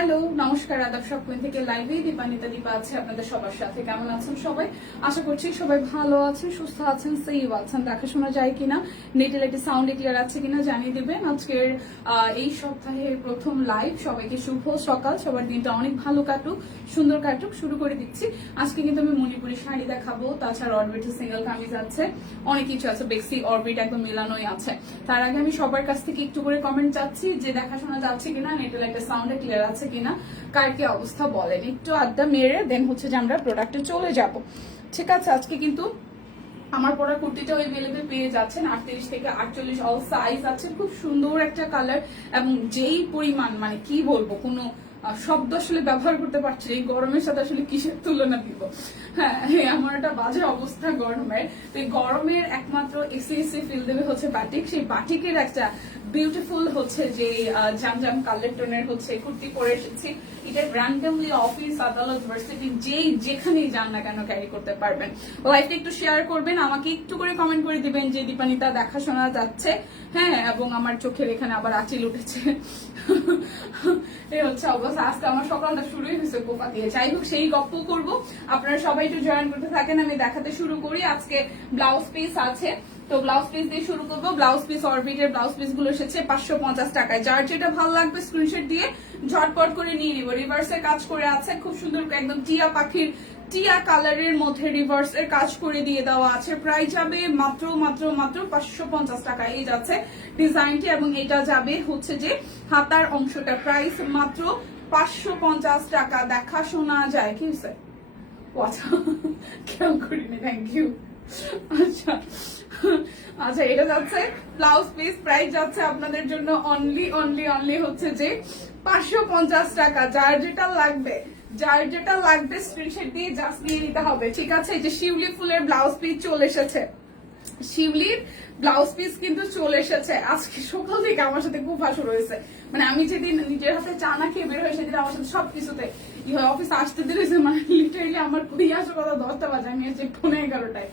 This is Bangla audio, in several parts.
হ্যালো নমস্কার আদাব শপিং থেকে লাইভে দীপানিতা দীপা আছে আপনাদের সবার সাথে। কেমন আছেন সবাই? আশা করছি সবাই ভালো আছেন, সুস্থ আছেন, সেফ আছেন। দেখাশোনা যায় কিনা, নেটের একটি সাউন্ড ক্লিয়ার আছে কিনা জানিয়ে দিবেন। আজকের এই সপ্তাহের প্রথম লাইভ। সবাইকে শুভ সকাল, সবার দিনটা অনেক ভালো কাটুক, সুন্দর কাটুক। শুরু করে দিচ্ছি। আজকে কিন্তু আমি মণিপুরি শাড়ি দেখাবো, তাছাড়া অরবিটের সিঙ্গেল কামিজ আছে, অনেক কিছু আছে। বেক্সি অরবিট একদম মেলানোই আছে। তার আগে আমি সবার কাছ থেকে একটু করে কমেন্ট চাচ্ছি যে দেখাশোনা যাচ্ছে কিনা, নেটের একটা সাউন্ড ক্লিয়ার আছে কিনা, কার কি অবস্থা বলেন। একটু আড্ডা মেরে দেন হচ্ছে যে আমরা প্রোডাক্টে চলে যাব। ঠিক আছে, আজকে কিন্তু আমার পরা কুর্তিটাও এভেলেবেল পেয়ে যাচ্ছেন 38 থেকে 48 অল সাইজ আছে। খুব সুন্দর একটা কালার এবং যেই পরিমাণ মানে কি বলবো, কোনো শব্দ আসলে ব্যবহার করতে পারছি। এই গরমের সাথে আসলে কিসের তুলনা দিব। হ্যাঁ, আমার একটা বাজে অবস্থা গরমের। তো এই গরমের একমাত্র এসি ফিল দেবে হচ্ছে বাটিক। সেই বাটিকের একটা বিউটিফুল হচ্ছে যে জামজাম কালার টোনের হচ্ছে কুর্তি পরে এসেছি। এটা র্যান্ডমলি অফিস, আদালত, ভার্সিটি যেখানেই যান না কেন ক্যারি করতে পারবেন। লাইফটা একটু শেয়ার করবেন, আমাকে একটু করে কমেন্ট করে দিবেন যে দীপানিতা দেখাশোনা যাচ্ছে। হ্যাঁ, এবং আমার চোখের এখানে আবার আঁচিল উঠেছে। এই হচ্ছে অবস্থা। আজকে আমার সকালটা শুরুই হয়েছে কোপা দিয়ে। যাই হোক, সেই গপ্প করবো। আপনারা সবাই একটু জয়েন করতে থাকেন, আমি দেখাতে শুরু করি। আজকে ব্লাউজ পিস আছে, তো ব্লাউজ পিস দিয়ে শুরু করবো। ব্লাউজ পিস অরবিটের ব্লাউজ পিস গুলো এসেছে 550 টাকায়। যার যেটা ভালো লাগবে স্ক্রিনশট দিয়ে ঝটপট করে নিয়ে নিব। রিভার্সের কাজ করে আছে, খুব সুন্দর একদম টিয়া পাখির টিয়া কালারের মধ্যে রিভার্স এর কাজ করে দিয়ে দেওয়া আছে। প্রাইস যাবে মাত্র মাত্র মাত্র 550 টাকা। এই যাচ্ছে ডিজাইনটি, এবং এটা যাবে হচ্ছে যে হাতার অংশটা। প্রাইস মাত্র 550 টাকা। দেখা শোনা যায় কি হয়েছে? আচ্ছা, খেয়াল করিনি, থ্যাংক ইউ। আচ্ছা আচ্ছা, এটা যাচ্ছে ব্লাউজ পিস। প্রাইস যাচ্ছে আপনাদের জন্য অনলি অনলি অনলি হচ্ছে যে 550 টাকা। যার যেটা লাগবে স্ক্রিনশট দিয়ে জাস্ট নিয়ে নিতে হবে। ঠিক আছে, এই যে শিউলি ফুলের ব্লাউজ পিস চলে এসেছে। শিউলির ব্লাউজ পিস কিন্তু চলে এসেছে। আজকে সকাল থেকে আমার সাথে খুব হাসু রয়েছে। মানে আমি যেদিন নিজের হাতে চা না খেয়ে বের হয়, সেদিন আমার সাথে সবকিছুতে অফিস আসতে দিয়েছে। মানে লিটারেলি আমার খুবই আসো কথা 10টা বাজে, আমি আসছি 11:30টায়।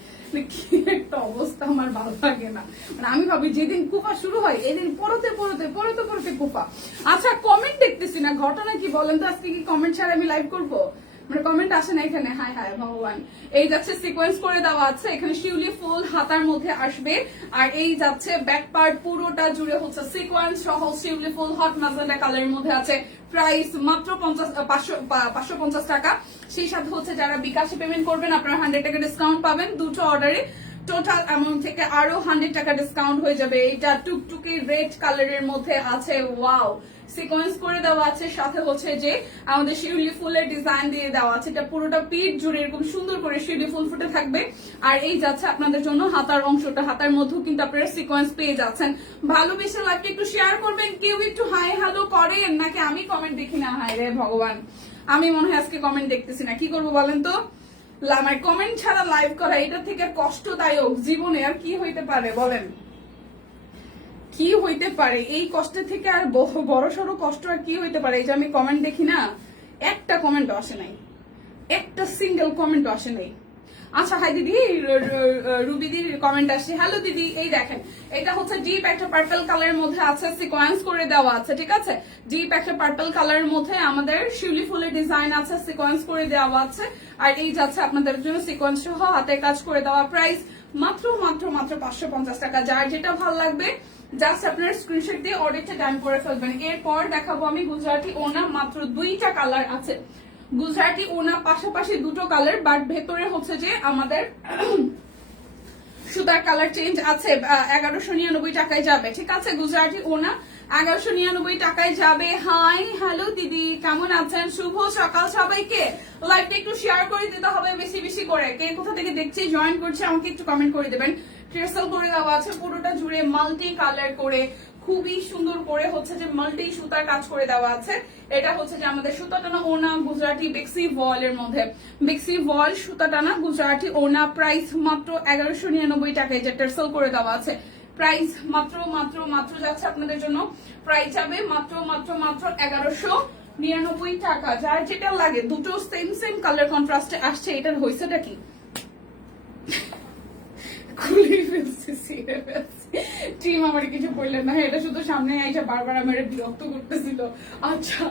কি একটা অবস্থা, আমার ভালো লাগে না। মানে আমি ভাবি যেদিন কুপা শুরু হয় এদিন পড়তে পড়তে পড়তে পড়তে কুপা। আচ্ছা, কমেন্ট দেখতেছি না, ঘটনা কি বলেন তো? আজকে কি কমেন্ট ছাড়া আমি লাইভ করবো? মানে কমেন্ট আসে না এখানে। হাই হাই ভগবান। এই যাচ্ছে সিকোয়েন্স করে দেওয়া আছে, এখানে শিউলি ফুল হাতার মধ্যে আসবে। আর এই যাচ্ছে ব্যাক পার্ট পুরোটা জুড়ে হচ্ছে সিকোয়েন্স সহ শিউলি ফুল হট ম্যাজেন্টা কালারের মধ্যে আছে। প্রাইস মাত্র 550 টাকা। সেই সাথে হচ্ছে যারা বিকাশে পেমেন্ট করবেন আপনারা 100 টাকা ডিসকাউন্ট পাবেন। দুটো অর্ডারে টোটাল অ্যামাউন্ট থেকে আরো 100 টাকা ডিসকাউন্ট হয়ে যাবে। এটা টুকটুকি রেড কালারের মধ্যে আছে। ওয়াও, সিকোয়েন্স করে দেওয়া আছে, সাথে হচ্ছে যে আমাদের শিউলি ফুলের ডিজাইন দিয়ে দেওয়া আছে। এটা পুরোটা পিঠ জুড়ে এরকম সুন্দর করে শিউলি ফুল ফুটে থাকবে। আর এই যাচ্ছে আপনাদের জন্য হাতার অংশটা, হাতার মধ্যেও কিন্তু আপনারা সিকোয়েন্স পেয়ে যাচ্ছেন। ভালোবেসে লাইভটা একটু শেয়ার করবেন। কেউ একটু হাই হ্যালো করেন নাকি আমি কমেন্ট দেখি না? হাই রে ভগবান, আমি মনে হয় আজকে কমেন্ট দেখতেছি না। কি করবো বলেন তো? আমার কমেন্ট ছাড়া লাইভ করা এটা থেকে কষ্টদায়ক জীবনে আর কি হইতে পারে বলেন? কি হইতে পারে এই কষ্টের থেকে? আর বড় সড়ো কষ্ট আর কি হইতে পারে? এই যে আমি কমেন্ট দেখি না, একটা কমেন্ট আসে নাই, একটা সিঙ্গেল কমেন্ট আসে নাই। আচ্ছা, হাই দিদি, রুবিদির কমেন্ট আসছে। হ্যালো দিদি, এই দেখেন এটা হচ্ছে ডিপ একটা পার্পল কালারের মধ্যে আছে, সিকোয়েন্স করে দেওয়া আছে। ঠিক আছে, ডিপ একটা পার্পল কালারের মধ্যে আমাদের শিউলি ফুলের ডিজাইন আছে, সিকোয়েন্স করে দেওয়া আছে। আর এই যাচ্ছে আপনাদের জন্য সিকোয়েন্স সহ হাতে কাজ করে দেওয়া। প্রাইস মাত্র মাত্র মাত্র 550 টাকা। যার যেটা ভালো লাগবে জাস্ট আপনার স্ক্রিনশট দিয়ে অর্ডারটা ডান করে ফেলবেন। এরপর দেখাবো আমি গুজরাটি ওনা। মাত্র 2টা কালার আছে গুজরাটি ওনা, পাশাপাশি দুটো কালার, বাট ভেতরে হচ্ছে যে আমাদের সুতার কালার চেঞ্জ আছে। 1199 টাকায় যাবে। ঠিক আছে, গুজরাটি ওনা 1199 টাকায় যাবে। হাই হ্যালো দিদি, কেমন আছেন? শুভ সকাল সবাইকে। লাইভটা একটু শেয়ার করে দিতে হবে বেশি বেশি করে। কে কোথা থেকে দেখছি, জয়েন করছে, আমাকে একটু কমেন্ট করে দেবেন। ট্রেসেল করে দেওয়া আছে পুরোটা জুড়ে, মাল্টি কালার করে, খুবই সুন্দর করে হচ্ছে যে মাল্টি সুতার কাজ করে দেওয়া আছে। এটা হচ্ছে যে আমাদের সুতা টানা ওনা গুজরাটি বেক্সি ওয়াল এর মধ্যে, বেক্সি ওয়াল সুতা টানা গুজরাটি ওনা। প্রাইস মাত্র 1199 টাকায়, যে টার্সেল করে দেওয়া আছে। প্রাইস মাত্র মাত্র মাত্র যাচ্ছে আপনাদের জন্য, প্রাইস যাবে মাত্র মাত্র মাত্র 1199 টাকা। যার যেটা লাগে, দুটো সেম সেম কালার কন্ট্রাস্টে আসছে। এটার হয়েছেটা কি? খুলে ফেলছি, ছিঁড়ে ফেলছি। ট্রিম আমার কিছু বললেন না, এটা শুধু সামনে আইসা বারবার আমার বিরক্ত করতেছিল। আচ্ছা,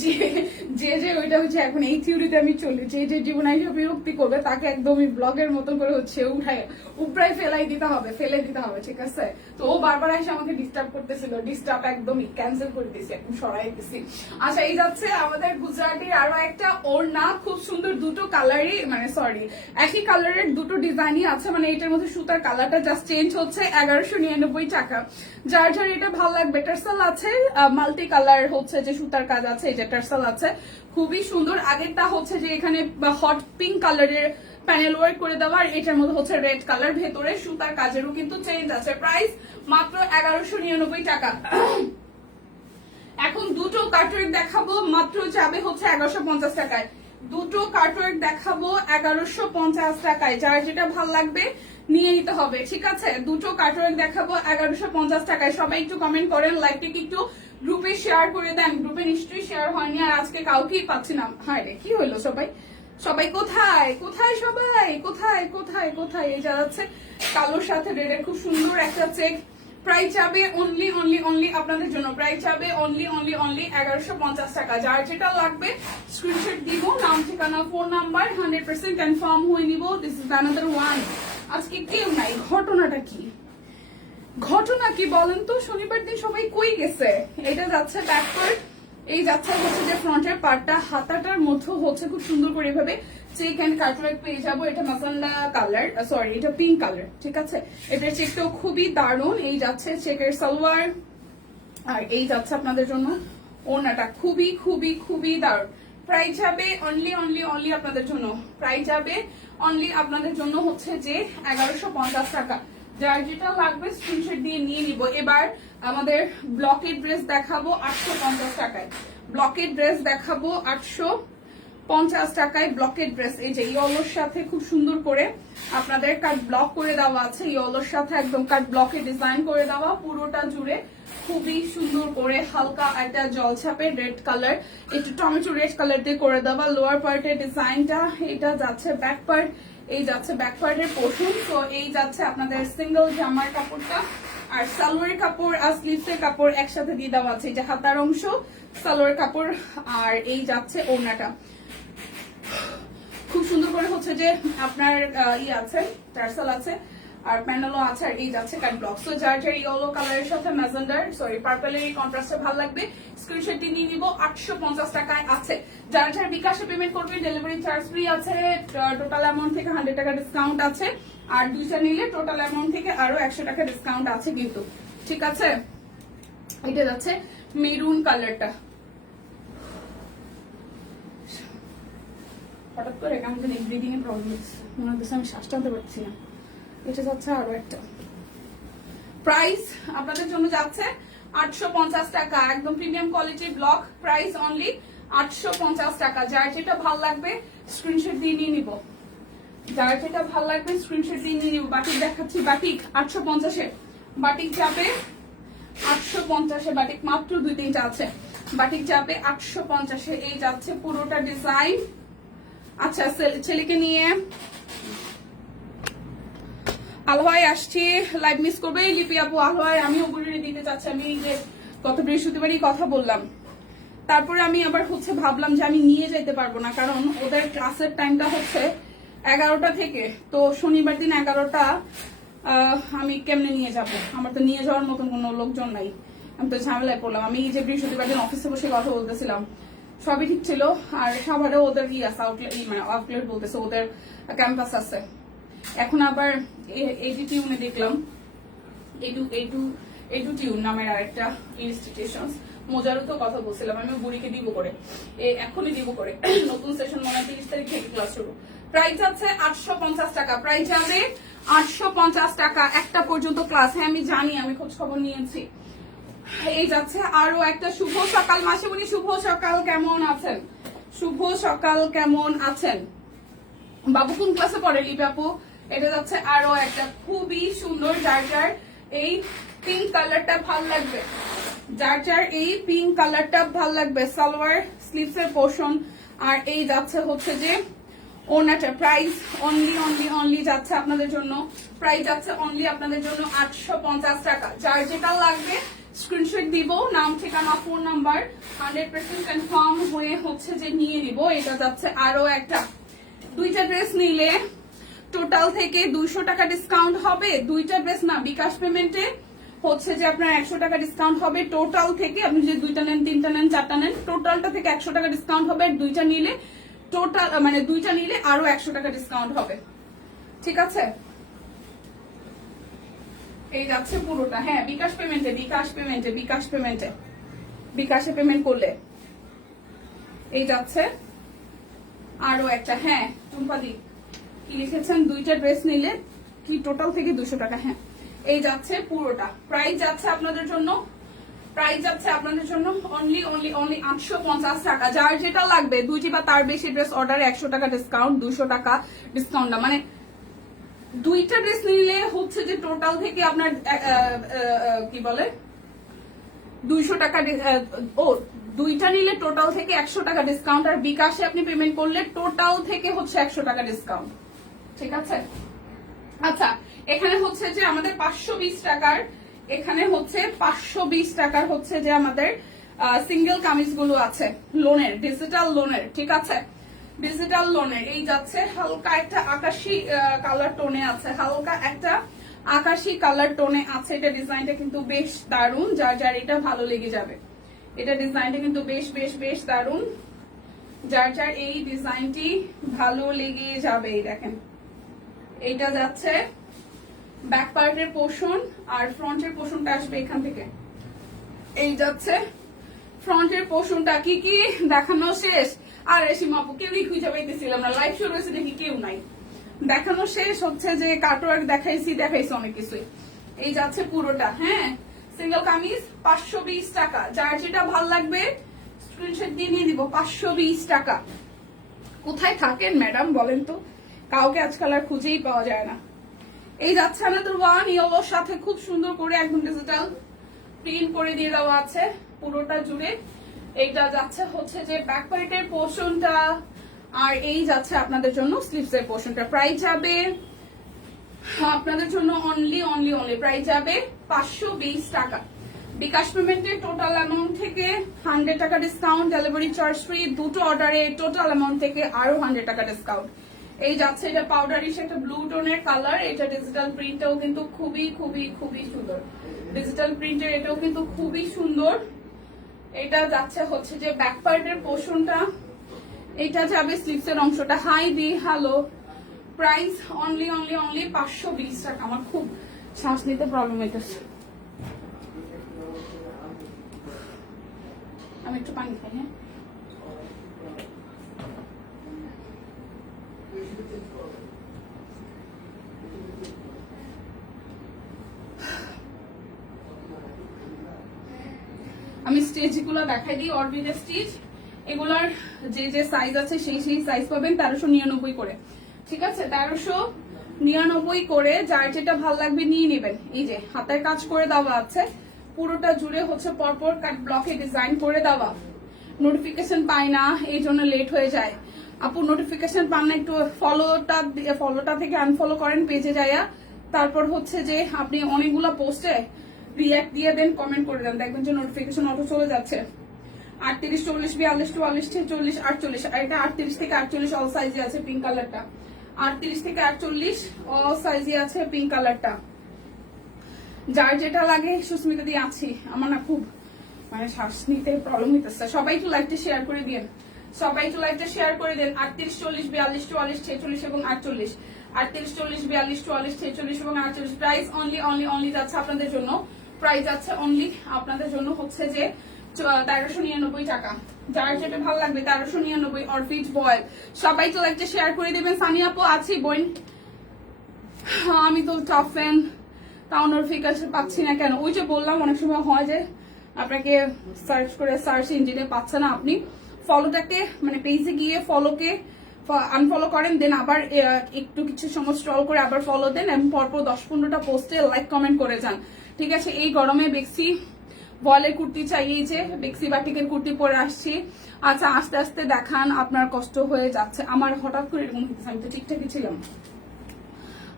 যে যে যে ওইটা হচ্ছে এখন এই থিওরিতে আমি চলি, যে যে জীবন আইসা বিরক্তি করবে তাকে একদমই ব্লগের মতো করে হচ্ছে উপরায় ফেলে দিতে হবে, ঠিক আছে? তো ও বারবার এসে আমাকে ডিস্টার্ব করতেছিল, ডিস্টার্ব একদমই ক্যান্সেল করে দিয়েছি, এখন সরাই দিছি। আচ্ছা, এই যাচ্ছে আমাদের গুজরাটির আরো একটা ওড়না, খুব সুন্দর দুটো কালারই, মানে সরি একই কালারের দুটো ডিজাইনই আছে, মানে এটার মধ্যে সুতার কালারটা জাস্ট চেঞ্জ হচ্ছে। 1199 টাকা। যার যার এটা ভালো লাগবে, টার্সাল আছে, মাল্টি কালার হচ্ছে যে সুতার কাজ আছে, এই যে টার্সাল আছে, খুবই সুন্দর। আগেরটা হচ্ছে যে এখানে হট পিঙ্ক কালারের প্যানেল ওয়ার্ক করে দেওয়া, আর এটার মধ্যে হচ্ছে রেড কালার, ভেতরে সুতার কাজেরও কিন্তু চেঞ্জ আছে। প্রাইস মাত্র 1199 টাকা। এখন দুটো কাটওয়ার্ক দেখাবো, মাত্র যাবে হচ্ছে 1150 টাকায়। দুটো কাটওয়ার্ক দেখাবো 1150 টাকায়, যার যেটা ভালো লাগবে নিয়ে নিতে হবে, ঠিক আছে? দুটো কাটওয়ার্ক দেখাবো 1150 টাকায়। সবাই একটু কমেন্ট করেন, লাইকটিকে একটু গ্রুপে শেয়ার করে দেন, গ্রুপে নিশ্চয়ই শেয়ার হয়নি, আর আজকে কাউকেই পাচ্ছি না। হায় রে, কি হলো সবাই সবাই কোথায় কোথায় সবাই কোথায় কোথায় কোথায়? এই যাচ্ছে কালোর সাথে রেডের খুব সুন্দর একটা চেক। প্রাইস যাবে অনলি অনলি অনলি আপনাদের জন্য, প্রাইস যাবে অনলি অনলি অনলি 1150 টাকা। যার যেটা লাগবে স্ক্রিনশট দিব, নাম ঠিকানা ফোন নাম্বার 100% কনফার্ম হয়ে নিব। This is another one. আজকে কেউ নাই, ঘটনাটা কি? ঘটনা কি বলেন তো? শনিবার দিন সবাই কই গেছে? এটা যাচ্ছে ব্যাকওয়ার্ড, এই যাচ্ছে হচ্ছে যে ফ্রন্টের পার্টটা, হাতাটার মধ্যে হচ্ছে খুব সুন্দর করে এভাবে চেক এন্ড কাটওয়ার্ক পেয়ে যাবো। এটা মাসালা কালার, সরি এটা পিঙ্ক কালার, ঠিক আছে? এটার চেকটাও খুবই দারুণ। এই যাচ্ছে চেকের সালোয়ার, আর এই যাচ্ছে আপনাদের জন্য ওড়নাটা, খুবই খুবই খুবই দারুণ। প্রাইস যাবে অনলি অনলি অনলি আপনাদের জন্য, প্রাইস যাবে অনলি আপনাদের জন্য হচ্ছে যে 1150 টাকা। যার যেটা লাগবে স্ক্রিনশট দিয়ে নিয়ে নিব। এবার আমাদের ব্লকের ড্রেস দেখাবো 850 টাকায়। ব্লকের ড্রেস দেখাবো 850 টাকায়। ব্লকের ড্রেস, এই যে ইয়েলোর সাথে খুব সুন্দর করে আপনাদের কাট ব্লক করে দেওয়া আছে, ইয়েলোর সাথে একদম কাট ব্লকে ডিজাইন করে দেওয়া, পুরোটা জুড়ে খুবই সুন্দর করে হালকা একটা জলছাপের রেড কালার, একটু টমেটো রেড কালার দিয়ে করে দেওয়া। লোয়ার পার্টের ডিজাইনটা, এটা যাচ্ছে ব্যাক পার্ট, এই যাচ্ছে ব্যাক পার্টের পোর্শন। তো এই যাচ্ছে আপনাদের সিঙ্গেল জামার কাপড়টা, আর সালোয়ারের কাপড় আর স্লিভসের কাপড় একসাথে দিয়ে দেওয়া আছে। এই যে হাতার অংশ, সালোয়ার কাপড়, আর এই যাচ্ছে ওড়নাটা খুব সুন্দর করে হচ্ছে যে আপনার আছে, টার্সাল আছে, আর প্যানেলও আছে, আর এই যাচ্ছে কাট ব্লক। সো যার যার ইয়েলো কালারের সাথে ম্যাজেন্ডার সরি পার্পলের এই কন্ট্রাস্টে ভালো লাগবে, স্ক্রিনশট দিয়ে নিয়ে নিব। 850 টাকায় আছে। যার যার বিকাশে পেমেন্ট করবে, ডেলিভারি চার্জ ফ্রি আছে, টোটাল অ্যামাউন্ট থেকে 100 টাকা ডিসকাউন্ট আছে, আর দুইটা নিলে টোটাল অ্যামাউন্ট থেকে আরো 100 টাকা ডিসকাউন্ট আছে কিন্তু, ঠিক আছে? এটা যাচ্ছে মেরুন কালারটা, হঠাৎ করে কেমন জানি ব্রিদিং এ প্রবলেম হচ্ছে, মনে হচ্ছে আমি শ্বাস টানতে পারছি না। এটা যাচ্ছে আরো একটা। প্রাইস আপনাদের জন্য যাচ্ছে 850 টাকা, একদম প্রিমিয়াম কোয়ালিটির ব্লক। প্রাইস অনলি 850 টাকা। যার যেটা ভালো লাগবে স্ক্রিনশট দিয়ে নিয়ে নিব, যার যেটা ভালো লাগবে স্ক্রিনশট দিয়ে নিয়ে নিব। বাটিক দেখাচ্ছি, বাটিক 850-এ, বাটিক যাবে 850-এ, বাটিক মাত্র 2-3টা আছে। বাটিক যাবে 850-এ, এই যাচ্ছে পুরোটা ডিজাইন। আচ্ছা, ছেলেকে নিয়ে আলহায় আসছি, লাইভ মিস করবে লিপি আপু। আলহায় আমিও বলে দিতে চাচ্ছি, আমি যে গত বৃহস্পতিবারই কথা বললাম, তারপরে আমি আবার হচ্ছে ভাবলাম যে আমি নিয়ে যেতে পারবো না, কারণ ওদের ক্লাসের টাইমটা হচ্ছে 11টা থেকে। তো শনিবার দিন 11টা আমি কেমনে নিয়ে যাব? আমার তো নিয়ে যাওয়ার মতন কোনো লোকজন নাই, আমি তো ঝামেলায় পড়লাম। আমি যে বৃহস্পতিবার দিন অফিসে বসে কথা বলতেছিলাম, সবই ঠিক ছিল, আর সাভারেও ওদের আছে আউটলেট বলতেছে, ওদের ক্যাম্পাস আছে। এখন আবার এডু টিউনে দেখলাম, এডু টিউন নামের আরেকটা ইনস্টিটিউশন, মোজারও তো কথা বলছিলাম আমি, বুড়িকে দিব করে, এখনই দিব করে, নতুন সেশন মনে হয় 30 তারিখ থেকে ক্লাস শুরু। প্রাইস আছে 850 টাকা, প্রাইস যাবে 850 টাকা। একটা পর্যন্ত ক্লাস, হ্যাঁ আমি জানি, আমি খোঁজ খবর নিয়েছি। এই যাচ্ছে আরো একটা। শুভ সকাল মাসিমণি, শুভ সকাল, কেমন আছেন? শুভ সকাল, কেমন আছেন? বাবু কোন ক্লাসে পড়ে লিপি আপু? এটা যাচ্ছে আরো একটা খুবই সুন্দর, যার যার এই পিঙ্ক কালারটা ভাল লাগবে, যার যার এই পিঙ্ক কালারটা ভাল লাগবে, সালোয়ার স্লিভস এর পোর্শন, আর এই যাচ্ছে হচ্ছে যে ওনাটা প্রাইস অনলি যাচ্ছে আপনাদের জন্য, প্রাইস যাচ্ছে অনলি আপনাদের জন্য 850 টাকা। যার যেটা লাগবে স্ক্রিনশট দিব, নাম ঠিকানা ফোন নাম্বার 100% কনফার্ম হয়ে হচ্ছে যে নিয়ে নিব। এটা যাচ্ছে আরো একটা, দুইটা ড্রেস নিলে টোটাল থেকে 200 টাকা ডিসকাউন্ট হবে। দুইটা ড্রেস না, বিকাশ পেমেন্টে হচ্ছে যে আপনার 100 টাকা ডিসকাউন্ট হবে। টোটাল থেকে আপনি যদি দুইটা নেন, তিনটা নেন, চারটা নেন, টোটালটা থেকে 100 টাকা ডিসকাউন্ট হবে। দুইটা নিলে টোটাল মানে দুইটা নিলে আরো 100 টাকা ডিসকাউন্ট হবে। ঠিক আছে, এই যাচ্ছে পুরোটা। হ্যাঁ, বিকাশ পেমেন্টে বিকাশে পেমেন্ট করলে এই যাচ্ছে আরো একটা। হ্যাঁ টুম্পাদি কি লিখেছেন, দুইটা ড্রেস নিলে কি টোটাল থেকে 200 টাকা। হ্যাঁ, এই যাচ্ছে পুরোটা। প্রাইস যাচ্ছে আপনাদের জন্য অনলি 850 টাকা। যার যেটা লাগবে, দুইটি বা তার বেশি ড্রেস অর্ডারে 100 টাকা ডিসকাউন্ট, 200 টাকা ডিসকাউন্ট না, মানে দুইটা ড্রেস নিলে হচ্ছে যে টোটাল থেকে আপনার কি বলে 200 টাকা, দুইটা নিলে টোটাল থেকে 100 টাকা ডিসকাউন্ট, আর বিকাশে আপনি পেমেন্ট করলে টোটাল থেকে হচ্ছে 100 টাকা ডিসকাউন্ট। ঠিক আছে, আচ্ছা এখানে হচ্ছে যে আমাদের 520 টাকার, এখানে হচ্ছে 520 টাকার হচ্ছে যে আমাদের সিঙ্গেল কামিজ গুলো আছে লোনের, ডিজিটাল লোনের। ঠিক আছে, ডিজিটাল লোনের এই যাচ্ছে হালকা একটা আকাশি কালার টোনে আছে, হালকা একটা আকাশি কালার টোনে আছে। এটা ডিজাইনটা কিন্তু বেশ দারুণ, যার যার এটা ভালো লেগে যাবে। এটা ডিজাইনটা কিন্তু বেশ বেশ বেশ দারুণ, যার যার এই ডিজাইনটি ভালো লেগে যাবে। দেখেন, এইটা যাচ্ছে ব্যাক পার্টের পোর্শন, আর ফ্রন্টের পোর্শনটা আসবে এখান থেকে। এই যাচ্ছে ফ্রন্টের পোর্শনটা। কি কি দেখানো শেষ? আর সীমাপু কেউই খুঁজে পাইতেছিলাম না, লাইভ শুরু হয়েছে দেখি কেউ নাই। দেখানো শেষ হচ্ছে যে কাটওয়ার্ক দেখাইছি অনেক কিছুই। এই যাচ্ছে পুরোটা। হ্যাঁ, সিঙ্গেল কামিজ 520 টাকা। যার যেটা ভাল লাগবে স্ক্রিনশট দিয়ে নিয়ে দিব। 520 টাকা। কোথায় থাকেন ম্যাডাম বলেন তো? কাউকে আজকাল আর খুঁজেই পাওয়া যায় না। এই যাচ্ছে আমাদের ওয়ান ইয়েলোর সাথে খুব সুন্দর করে একদম ডিজিটাল প্রিন্ট করে দিয়ে দেওয়া আছে পুরোটা জুড়ে। এইটা যাচ্ছে হচ্ছে যে ব্যাক পার্টের পোর্শনটা, আর এই যাচ্ছে আপনাদের জন্য স্লিভস এর পোর্শনটা। প্রাইস যাবে আপনাদের জন্য অনলি প্রাইস যাবে 520 টাকা। বিকাশ পেমেন্টের টোটাল অ্যামাউন্ট থেকে 100 টাকা ডিসকাউন্ট, ডেলিভারি চার্জ ফ্রি। দুটো অর্ডারে টোটাল অ্যামাউন্ট থেকে আরো 100 টাকা ডিসকাউন্ট। এই যাচ্ছে এটা পাউডারিশ একটা ব্লু টোনের কালার। এটা ডিজিটাল প্রিন্টটাও কিন্তু খুবই খুবই খুবই সুন্দর, ডিজিটাল প্রিন্টের এটাও কিন্তু খুবই সুন্দর। এটা যাচ্ছে হচ্ছে যে ব্যাক পার্টের পোর্শনটা, এটা যাবে স্লিভস এর অংশটা। হাই দি হ্যালো, প্রাইস অনলি 520 টাকা। আমার খুব শ্বাস নিতে প্রবলেম হইতেছে, আমি একটু পানি খাই। হ্যাঁ, আমি স্টিচগুলো দেখাই দিই। অরবিটের স্টিচ, এগুলার যে যে সাইজ আছে সেই সাইজ পাবেন 1399 করে। ঠিক আছে, 1399 করে। যার যেটা ভালো লাগবে নিয়ে নেবেন। এই যে হাতের কাজ করে দেওয়া আছে পুরোটা জুড়ে, হচ্ছে পরপর কাট ব্লকে ডিজাইন করে দেওয়া। নোটিফিকেশন পাই না, এই জন্য লেট হয়ে যায়। আপু নোটিফিকেশন পান না, একটু ফলোটা থেকে আনফলো করেন পেজে যাইয়া। তারপর হচ্ছে যে আপনি অনেকগুলো পোস্টে রিয়াক্ট দিয়ে দেন, কমেন্ট করে দেন, দেখবেন যে নোটিফিকেশন অটো চলে যাচ্ছে। 38, 40, 42, 44, 46, 48। আর এটা 38 থেকে 48 অল সাইজে আছে পিঙ্ক কালারটা। 38 থেকে 48 অল সাইজে আছে পিঙ্ক কালারটা। যার যেটা লাগে সুস্মিতা দিয়ে আছি। আমার না খুব মানে শ্বাস নিতে প্রবলেম হইতেছে। সবাই একটু লাইভটা শেয়ার করে দিন, 38, 40, 42, 44, 46 এবং 48। 38, 40, 42, 44, 46 এবং 48। প্রাইস অনলি যাচ্ছে আপনাদের জন্য, প্রাইস আছে অনলি আপনাদের জন্য হচ্ছে যে 1399 টাকা। যার যেটা ভালো লাগবে 1399 অরফিট বয়েল। সবাই একটু লাইভটা শেয়ার করে দেবেন। সানি আপু আছি বোন, আমি তো টপ ফ্যান, তাও নোটিফিকেশন পাচ্ছি না কেন? ওই যে বললাম অনেক সময় হয় যে আপনাকে সার্চ করে সার্চ ইঞ্জিনে পাচ্ছে না। আপনি ফলোটাকে মানে পেজে গিয়ে ফলোকে আনফলো করেন, দেন আবার একটু কিছু সময় স্ক্রল করে আবার ফলো দেন, এবং পরপর 10-15টা পোস্টে লাইক কমেন্ট করে যান। ঠিক আছে, এই গরমে বেশি ভয়েলের কুর্তি চাই, এই যে বেক্সি বাটিকের কুর্তি পরে আসছি। আচ্ছা আস্তে আস্তে দেখান, আপনার কষ্ট হয়ে যাচ্ছে। আমার হঠাৎ করে এরকম হচ্ছে, আমি তো ঠিকঠাকই ছিলাম।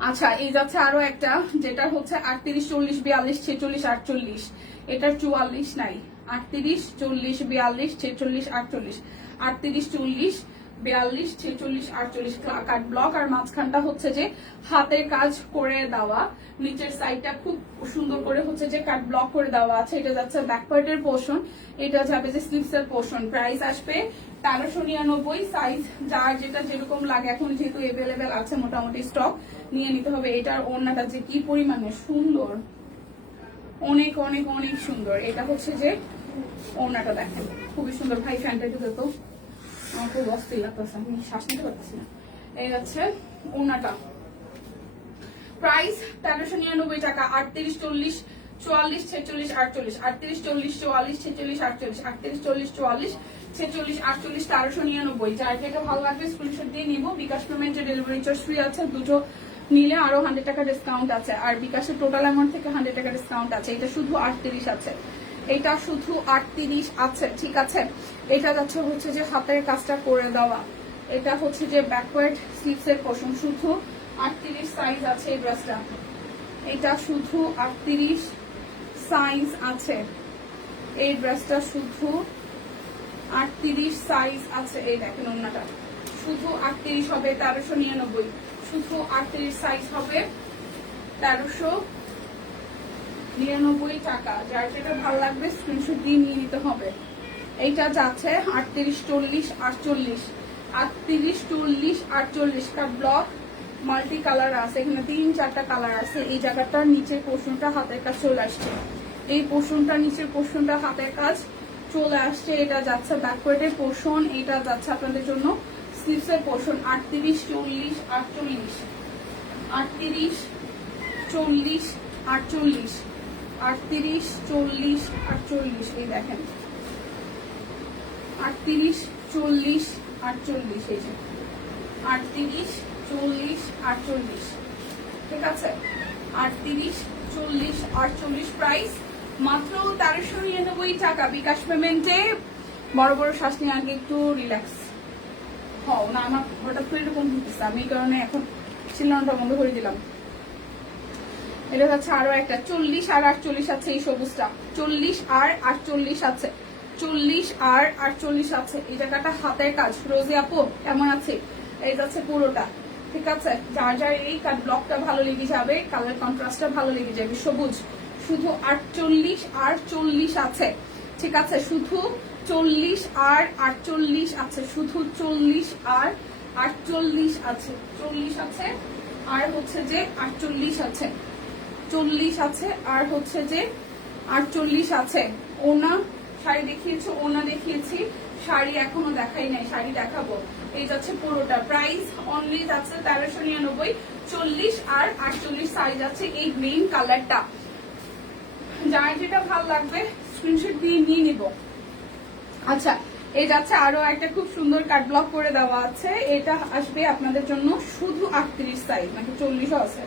আচ্ছা এই যাচ্ছে আরো একটা, যেটা হচ্ছে 38, 40, 42, 46, 48। এটার 44 নাই। 38, 40, 42, 46, 48, 38, 40, 42, 46, 48 কাট ব্লক। আর মাঝখানটা হচ্ছে যে হাতের কাজ করে দেওয়া, নিচের সাইডটা খুব সুন্দর করে হচ্ছে যে কাট ব্লক করে দেওয়া আছে। এটা যাচ্ছে ব্যাক পার্টের পোর্শন, এটা যাবে যে স্লিভস এর পোর্শন। প্রাইস আসবে 1399, সাইজ যার যেটা যেরকম লাগে, এখন যেহেতু এভেলেবেল আছে মোটামুটি স্টক, নিয়ে নিতে হবে। এটার ওড়নাটা যে কি পরিমাণে সুন্দর, অনেক অনেক অনেক সুন্দর। এটা হচ্ছে যে ওড়নাটা দেখেন খুবই সুন্দর। ভাই ফ্যানটা একটু দেখো, আমার খুব অস্থির লাগতেছে, আমি শ্বাস নিতে পারতেছি না। এই হচ্ছে ওড়নাটা, প্রাইস 1399 টাকা। 38, 40, 44, 46, 48, 38, 40, 44, 46, 48, 38, 40, 44, 46, 48, 1399। যার যেটা ভালো লাগবে স্ক্রিনশট দিয়ে নিব। বিকাশ পেমেন্টে ডেলিভারি চার্জ ফ্রি আছে, দুটো নিলে আরো 100 টাকা ডিসকাউন্ট আছে। আর বিকাশের টোটাল অ্যামাউন্ট থেকে 100 টাকা ডিসকাউন্ট আছে। এটা শুধু 38 আছে, এটা শুধু 38 আছে, ঠিক আছে। এটা যাচ্ছে হচ্ছে যে হাতের কাজটা করে দেওয়া, এটা হচ্ছে যে ব্যাকওয়ার্ড স্লিভস এর পোর্শন, শুধু 38 সাইজ আছে এই ড্রেসটা। এটা শুধু 38 সাইজ আছে এই ড্রেসটা, শুধু 38 সাইজ আছে। এই দেখেন ওড়নাটা শুধু 38 হবে 1399, শুধু 38 সাইজ হবে 1399 টাকা। যার যেটা ভালো লাগবে স্ক্রিনশট দিয়ে নিয়ে নিতে হবে। এইটা যাচ্ছে 38, 40, 48, 38, 40, 48 কাট ব্লক, মাল্টি কালার আছে, এখানে 3-4টা কালার আছে। এই জায়গাটার নিচের পোর্শনটা হাতের কাজ চলে আসছে, এই পোর্শনটা নিচের পোর্শনটা হাতের কাজ চলে আসছে। এটা যাচ্ছে ব্যাকওয়ার্ডের পোর্শন, এটা যাচ্ছে আপনাদের জন্য স্লিভসের পোর্শন। 38, 40, 48, 38, 40, 48, 38, 40, 48। এই দেখেন 38, 40, 48, এই যে 38, 40, 48, ঠিক আছে। 38, 40, 48 প্রাইস মাত্র 1399 টাকা। বিকাশ পেমেন্টে বড় বড় শ্বাস নিয়ে আগে একটু রিল্যাক্স হও না, আমার হঠাৎ করে এরকম হতেছে, আমি এই কারণে এখন চিল্লানোটা বন্ধ করে দিলাম। এটা হচ্ছে আরো একটা 40 আর 48 আছে, এই সবুজটা 40 আর 48 আছে, 40 আর 48 আছে। এই জায়গাটা হাতের কাজ। রোজি আপু কেমন আছে? এই যাচ্ছে পুরোটা, ঠিক আছে। যার যার এই কাট ব্লকটা ভালো লেগে যাবে, কালার কন্ট্রাস্টটা ভালো লেগে যাবে, সবুজ। শুধু 48 আর 40 আছে, ঠিক আছে। শুধু 40 আর 48 আছে, শুধু 40 আর 48 আছে, 40 আছে আর হচ্ছে যে 48 আছে, 40 আছে আর হচ্ছে যে 48 আছে। ওনা শাড়ি দেখিয়েছি, ওনা দেখিয়েছি, শাড়ি এখনো দেখাই নাই, শাড়ি দেখাবো। এই যাচ্ছে পুরোটা, প্রাইস অনলি যাচ্ছে 1399। 40 আর 48 সাইজ আছে, এই গ্রিন কালারটা। যার যেটা ভালো লাগবে স্ক্রিনশট দিয়ে নিয়ে নিব। আচ্ছা এই যাচ্ছে আরো একটা খুব সুন্দর কাট ব্লক করে দেওয়া আছে, এটা আসবে আপনাদের জন্য শুধু 38 সাইজ, নাকি 40ও আছে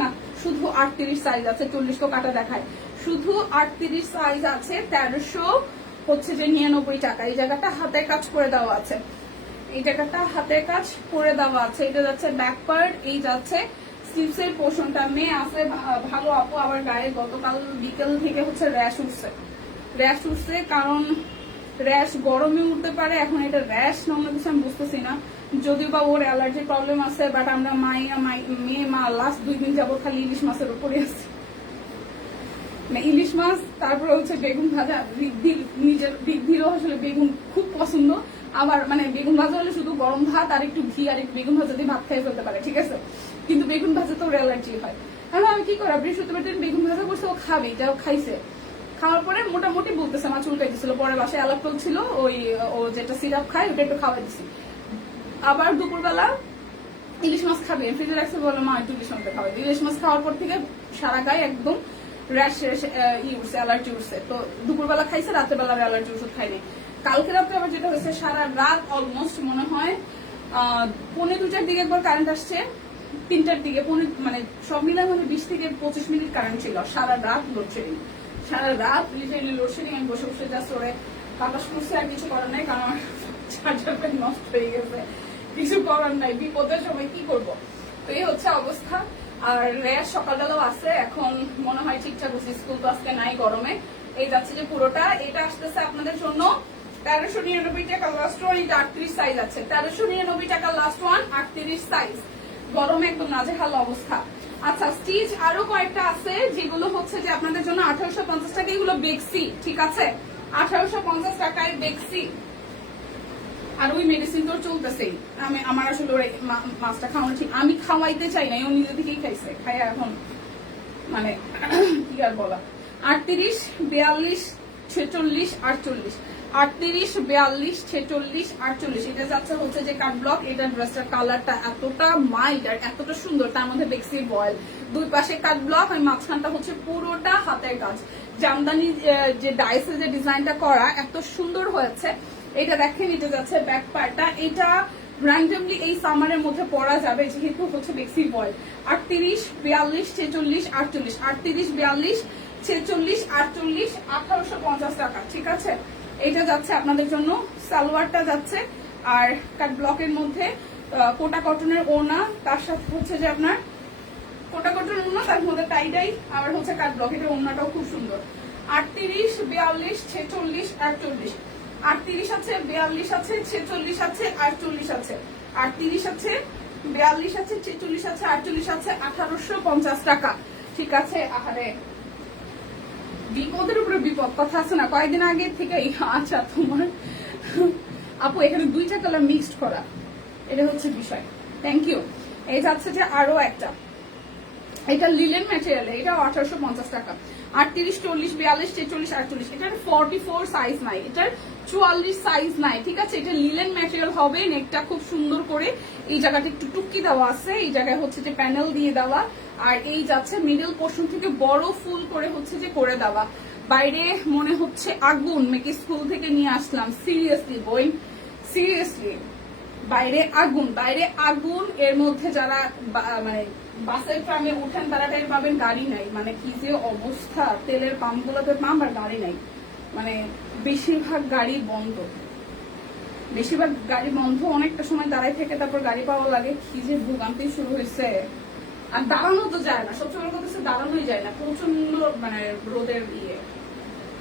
না, শুধু 38 সাইজ আছে, 40 তো কাটা দেখায়। শুধু 38 সাইজ আছে, 1399 টাকা। এই জায়গাটা হাতের কাজ করে দেওয়া আছে, এই জায়গাটা হাতের কাজ করে দেওয়া আছে। এটা যাচ্ছে ব্যাক পার্ট, এই যাচ্ছে স্লিভস এর পোর্শনটা। মেয়ে আছে ভালো আপু, আবার গায়ে গতকাল বিকেল থেকে হচ্ছে র্যাশ উঠছে, কারণ র্যাশ গরমে উঠতে পারে, এখন এটা র্যাশ না অন্য কিছু আমি বুঝতেছি না। যদিও বা ওর অ্যালার্জির প্রবলেম আছে, বাট আমরা মেয়ে মা লাস্ট 2 দিন যাবো খালি ইলিশ মাছের উপরে আছে, ইলিশ মাছ, তারপরে হচ্ছে বেগুন ভাজা। ঋদ্ধিরও আসলে বেগুন খুব পছন্দ, আবার মানে বেগুন ভাজা হলে শুধু গরম ভাত আর একটু ঘি আর একটু বেগুন ভাজা দিয়ে ভাত খেয়ে ফেলতে পারে, ঠিক আছে। কিন্তু বেগুন ভাজা তো ওর অ্যালার্জি হয়। আমি কি করা, বৃহস্পতিবার দিন বেগুন ভাজা করছে, ও খাবে, এটাও খাইছে। খাওয়ার পরে মোটামুটি বলতেছে আমার চুলকাই দিছিল, পরে বাসায় অ্যালাপ্টল ছিল, ওই ও যেটা সিরাপ খায় ওটা একটু খাওয়াই দিছি। আবার দুপুরবেলা ইলিশ মাছ খাবে, ফ্রিজে রাখছে, বলে মা একটু ইলিশ মাছটা খাওয়াই। ইলিশ মাছ খাওয়ার পর থেকে সারা গায়ে একদম র্যাশ উঠছে, অ্যালার্জি উঠছে। তো দুপুরবেলা খাইছে, রাতের বেলা অ্যালার্জি ওষুধ খাইনি। কালকে রাত্রে আবার যেটা হয়েছে, সারা রাত অলমোস্ট মনে হয় 1:45টার দিকে একবার কারেন্ট আসছে, 3টার দিকে মানে সব মিলে 20 থেকে 25 মিনিট কারেন্ট ছিল, সারা রাত লোডশেডিং। সারা রাত লিটারেলি লোডশেডিং আমি বসে বসে জাস্ট ওরে বাতাস করছে, আর কিছু করার নাই, কারণ আমার চার্জার প্যাড নষ্ট হয়ে গেছে, কিছু করার নাই, বিপদের সময় কি করব। তো এই হচ্ছে অবস্থা। আর রেয়ার সকালবেলাও আছে, এখন মনে হয় ঠিকঠাক হচ্ছে, স্কুল তো আজকে নাই গরমে। এই যাচ্ছে যে পুরোটা, এটা আসতেছে আপনাদের জন্য 1399 টাকা লাস্ট ওয়ান, এটা 38 সাইজ আছে, 1399 টাকা লাস্ট ওয়ান, 38 সাইজ। গরমে একদম নাজেহাল অবস্থা। আচ্ছা, স্টিচ আরো কয়েকটা আছে যেগুলো হচ্ছে যে আপনাদের জন্য 1850 টাকা, এগুলো বেক্সি, ঠিক আছে, 1850 টাকায় বেক্সি। আর ওই মেডিসিন তো চলতেছেই, আমার আসলে ওর মাছটা খাওয়ানো ঠিক, আমি খাওয়াইতে চাই না, ও নিজে থেকেই খাইছে, খাইয়া এখন মানে কি আর বলা। 38, 42, 46, 48, 38, 42, 46, 48, এটা যাচ্ছে হচ্ছে যে কাট ব্লক। এটা ড্রেসটার কালারটা এতটা মাইল্ড আর এতটা সুন্দর, তার মধ্যে বেক্সির বয়েল, দুই পাশে কাট ব্লক, আর মাঝখানটা হচ্ছে পুরোটা হাতের কাজ, জামদানি যে ডাইসের যে ডিজাইনটা করা এত সুন্দর হয়েছে। এটা দেখেন, এটা যাচ্ছে ব্যাক পার্টটা, এটা র্যান্ডমলি এই সামারের মধ্যে পরা যাবে যেহেতু হচ্ছে বেক্সির বয়েল। 38, 42, 46, 48, 38, 42, 46, 48, 1850 টাকা, ঠিক আছে। এটা যাচ্ছে আপনাদের জন্য, সালোয়ারটা যাচ্ছে, আর কাট ব্লকের মধ্যে কোটা কটনের ওড়না, তার সাথে হচ্ছে যে আপনার কোটা কটনের ওড়না, তার মধ্যে টাই ডাই, আর হচ্ছে কাট ব্লক, এটার ওড়নাটাও খুব সুন্দর। 38, 42, 46, 48, 38 আছে, 42 আছে, 46 আছে, 48 আছে, 38 আছে, 42 আছে, 46 আছে, 48 আছে, 1850 টাকা, ঠিক আছে। আহারে বিপদের উপরে বিপদ, কথা আছে না, কয়েকদিন আগে থেকে। আচ্ছা তোমার আপু এখানে দুইটা কালার মিক্সড করা, এটা হচ্ছে বিষয়, থ্যাংক ইউ। এই যাচ্ছে যে আরো একটা, এটা লিলেন ম্যাটেরিয়াল, এটা 1850 টাকা, 38, 40, 42, 46, 48, এটার 44 সাইজ নাই, এটার 44 সাইজ নাই, ঠিক আছে। এটা লিলেন ম্যাটেরিয়াল হবে, নেকটা খুব সুন্দর করে এই জায়গাটা একটু টুকি দেওয়া আছে, এই জায়গায় হচ্ছে যে প্যানেল দিয়ে দেওয়া, আর এই যাচ্ছে মিডল পোর্শন থেকে বড় ফুল করে হচ্ছে যে করে দেওয়া। বাইরে মনে হচ্ছে আগুন, মেকি স্কুল থেকে নিয়ে আসলাম, সিরিয়াসলি বই, সিরিয়াসলি বাইরে আগুন, বাইরে আগুন। এর মধ্যে যারা মানে বাসের ট্রামে উঠেন তারা টাইম পাবেন, গাড়ি নাই, মানে কি যে অবস্থা, তেলের পাম্প গুলোতে পাম্প আর গাড়ি নাই, মানে বেশিরভাগ গাড়ি বন্ধ, বেশিরভাগ গাড়ি বন্ধ, অনেকটা সময় দাঁড়াই থেকে তারপর গাড়ি পাওয়া লাগে, কি যে ভোগান্তি শুরু হয়েছে। আর দাঁড়ানো তো যায় না, সবচেয়ে বড় কথা হচ্ছে দাঁড়ানোই যায় না, প্রচন্ড মানে রোদের ইয়ে,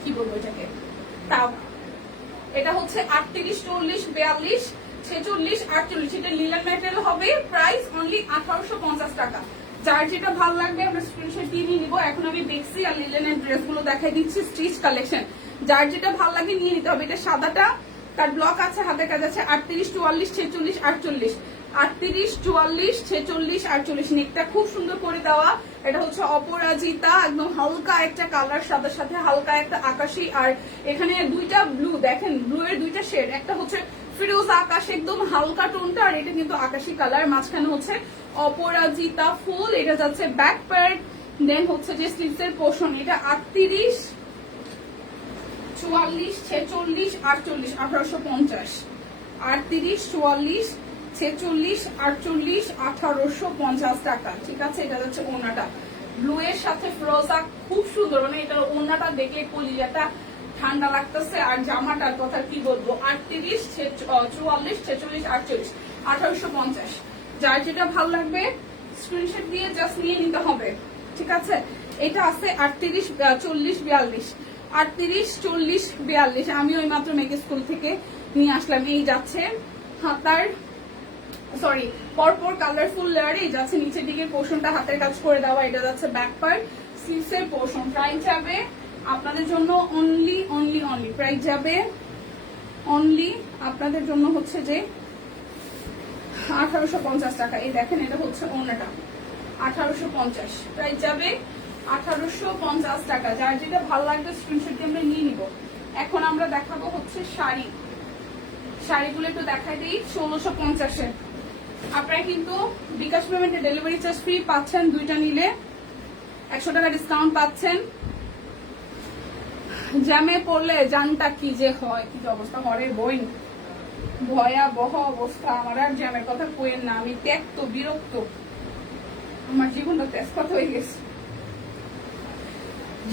কি বলবো এটাকে, তাও। এটা হচ্ছে 38, 40, 42, 46, 48, এটা লিলেন ম্যাটেরিয়াল হবে, প্রাইস অনলি 1850 টাকা। যার যেটা ভালো লাগবে আমরা স্ক্রিনশট দিয়ে নিয়ে নিবো। এখন আমি বেক্সি আর লিলেনের ড্রেসগুলো দেখাই দিচ্ছি, স্টিচ কালেকশন, যার যেটা ভালো লাগে নিয়ে নিতে হবে। এটা সাদাটা, তার ব্লক আছে, হাতের কাজ আছে, 38, 44, 46, 48, 38, 44, 46, 48, নেকটা খুব সুন্দর করে দেওয়া। এটা হচ্ছে অপরাজিতা, একদম হালকা একটা কালার, সাদার সাথে হালকা একটা আকাশি, আর এখানে দুইটা ব্লু, দেখেন ব্লু এর দুইটা শেড, একটা হচ্ছে ফিরোজ আকাশ একদম হালকা টোনটা, আর এটা কিন্তু আকাশি কালার, মাঝখানে হচ্ছে অপরাজিতা ফুল। এটা যাচ্ছে ব্যাক পার্ট, দেন হচ্ছে যে স্লিভস এর পোর্শন, এটা 38, 44, 46, 48, 1850, 38, 44, 46, 48, 1850 টাকা, ঠিক আছে। এটা যাচ্ছে ওড়নাটা, ব্লু এর সাথে ফিরোজা, খুব সুন্দর, মানে এটা ওড়নাটা দেখলে কলিজাটা ঠান্ডা লাগতেছে, আর জামাটার কথা কি বলবো, 38, 44, 46, 48, 1850, যার যেটা ভালো লাগবে স্ক্রিনশট দিয়ে জাস্ট নিয়ে নিতে হবে, ঠিক আছে। এটা আছে 38, 40, 42, 38, 40, 42, আমি ওই মাত্র মেকে স্কুল থেকে নিয়ে আসলাম। এই যাচ্ছে হাতার, সরি পরপর কালারফুল লেয়ারে যাচ্ছে নিচের দিকের পোর্শনটা হাতের কাজ করে দেওয়া, এটা যাচ্ছে ব্যাক পার্ট, স্লিভস এর পোর্শন। প্রাইস যাবে আপনাদের জন্য অনলি অনলি অনলি, প্রাইস যাবে অনলি আপনাদের জন্য হচ্ছে যে 1850 টাকা। এই দেখেন, এটা হচ্ছে ওড়নাটা 1850, প্রাইস যাবে 1850 টাকা। যার যেটা ভালো লাগবে স্ক্রিনশট দিয়ে আমরা নিয়ে নিব। এখন আমরা দেখাবো হচ্ছে শাড়ি, শাড়িগুলো একটু দেখাই দিই। 1650-এর আপনারা কিন্তু বিকাশ পেমেন্টে ডেলিভারি চার্জ ফ্রি পাচ্ছেন, দুইটা নিলে 100 টাকা ডিসকাউন্ট পাচ্ছেন। জ্যামে পড়লে জানটা কি যে হয়, কি যে অবস্থা করে বই, ভয়াবহ অবস্থা। আমার আর জ্যামের কথা কইেন না, আমি ত্যক্ত বিরক্ত, আমার জীবনটা তেজপাত হয়ে গেছে।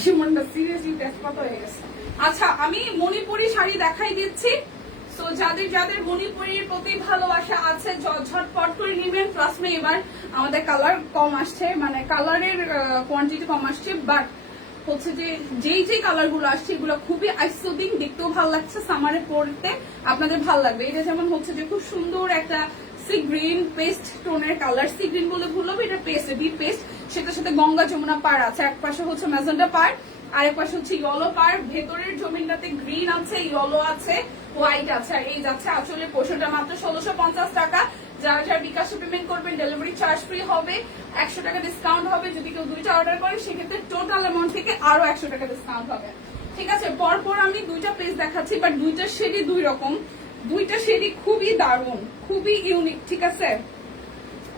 জীবনটা সিরিয়াসলি তেজপাত হয়ে গেছে। আচ্ছা, আমি মণিপুরি শাড়ি দেখাই দিচ্ছি। তো যাদের যাদের মণিপুরির প্রতি ভালোবাসা আছে ঝটপট করে নেবেন। প্লাস এবার আমাদের কালার কম আসছে, মানে কালারের কোয়ান্টিটি কম আসছে, বাট হচ্ছে যে যেই কালার গুলো আসছে এগুলো খুবই আইসোদিং, দেখতেও ভালো লাগছে, সামারে পরতে আপনাদের ভালো লাগবে। এটা যেমন হচ্ছে যে খুব সুন্দর একটা সি গ্রিন পেস্ট টোনের কালার, সি গ্রিন বলে ভুল হবে, এটা পেস্ট, ডিপ পেস্ট, সেটার সাথে গঙ্গা যমুনা পার আছে, এক পাশে হচ্ছে ম্যাজেন্টা পার, আরেক পাশে হচ্ছে ইয়েলো পার, ভেতরের জমিনটাতে গ্রিন আছে, ইয়েলো আছে, হোয়াইট আছে। আর এই যাচ্ছে আঁচলের পোর্শনটা মাত্র 1650 টাকা। যারা যারা বিকাশে পেমেন্ট করবেন ডেলিভারি চার্জ ফ্রি হবে, 100 টাকা ডিসকাউন্ট হবে। যদি কেউ দুইটা অর্ডার করে সেক্ষেত্রে টোটাল অ্যামাউন্ট থেকে আরো 100 টাকা ডিসকাউন্ট হবে। ঠিক আছে, পরপর আমি দুইটা পেজ দেখাচ্ছি, বাট দুইটা শেডই দুই রকম, দুইটা শেডই খুবই দারুণ, খুবই ইউনিক। ঠিক আছে,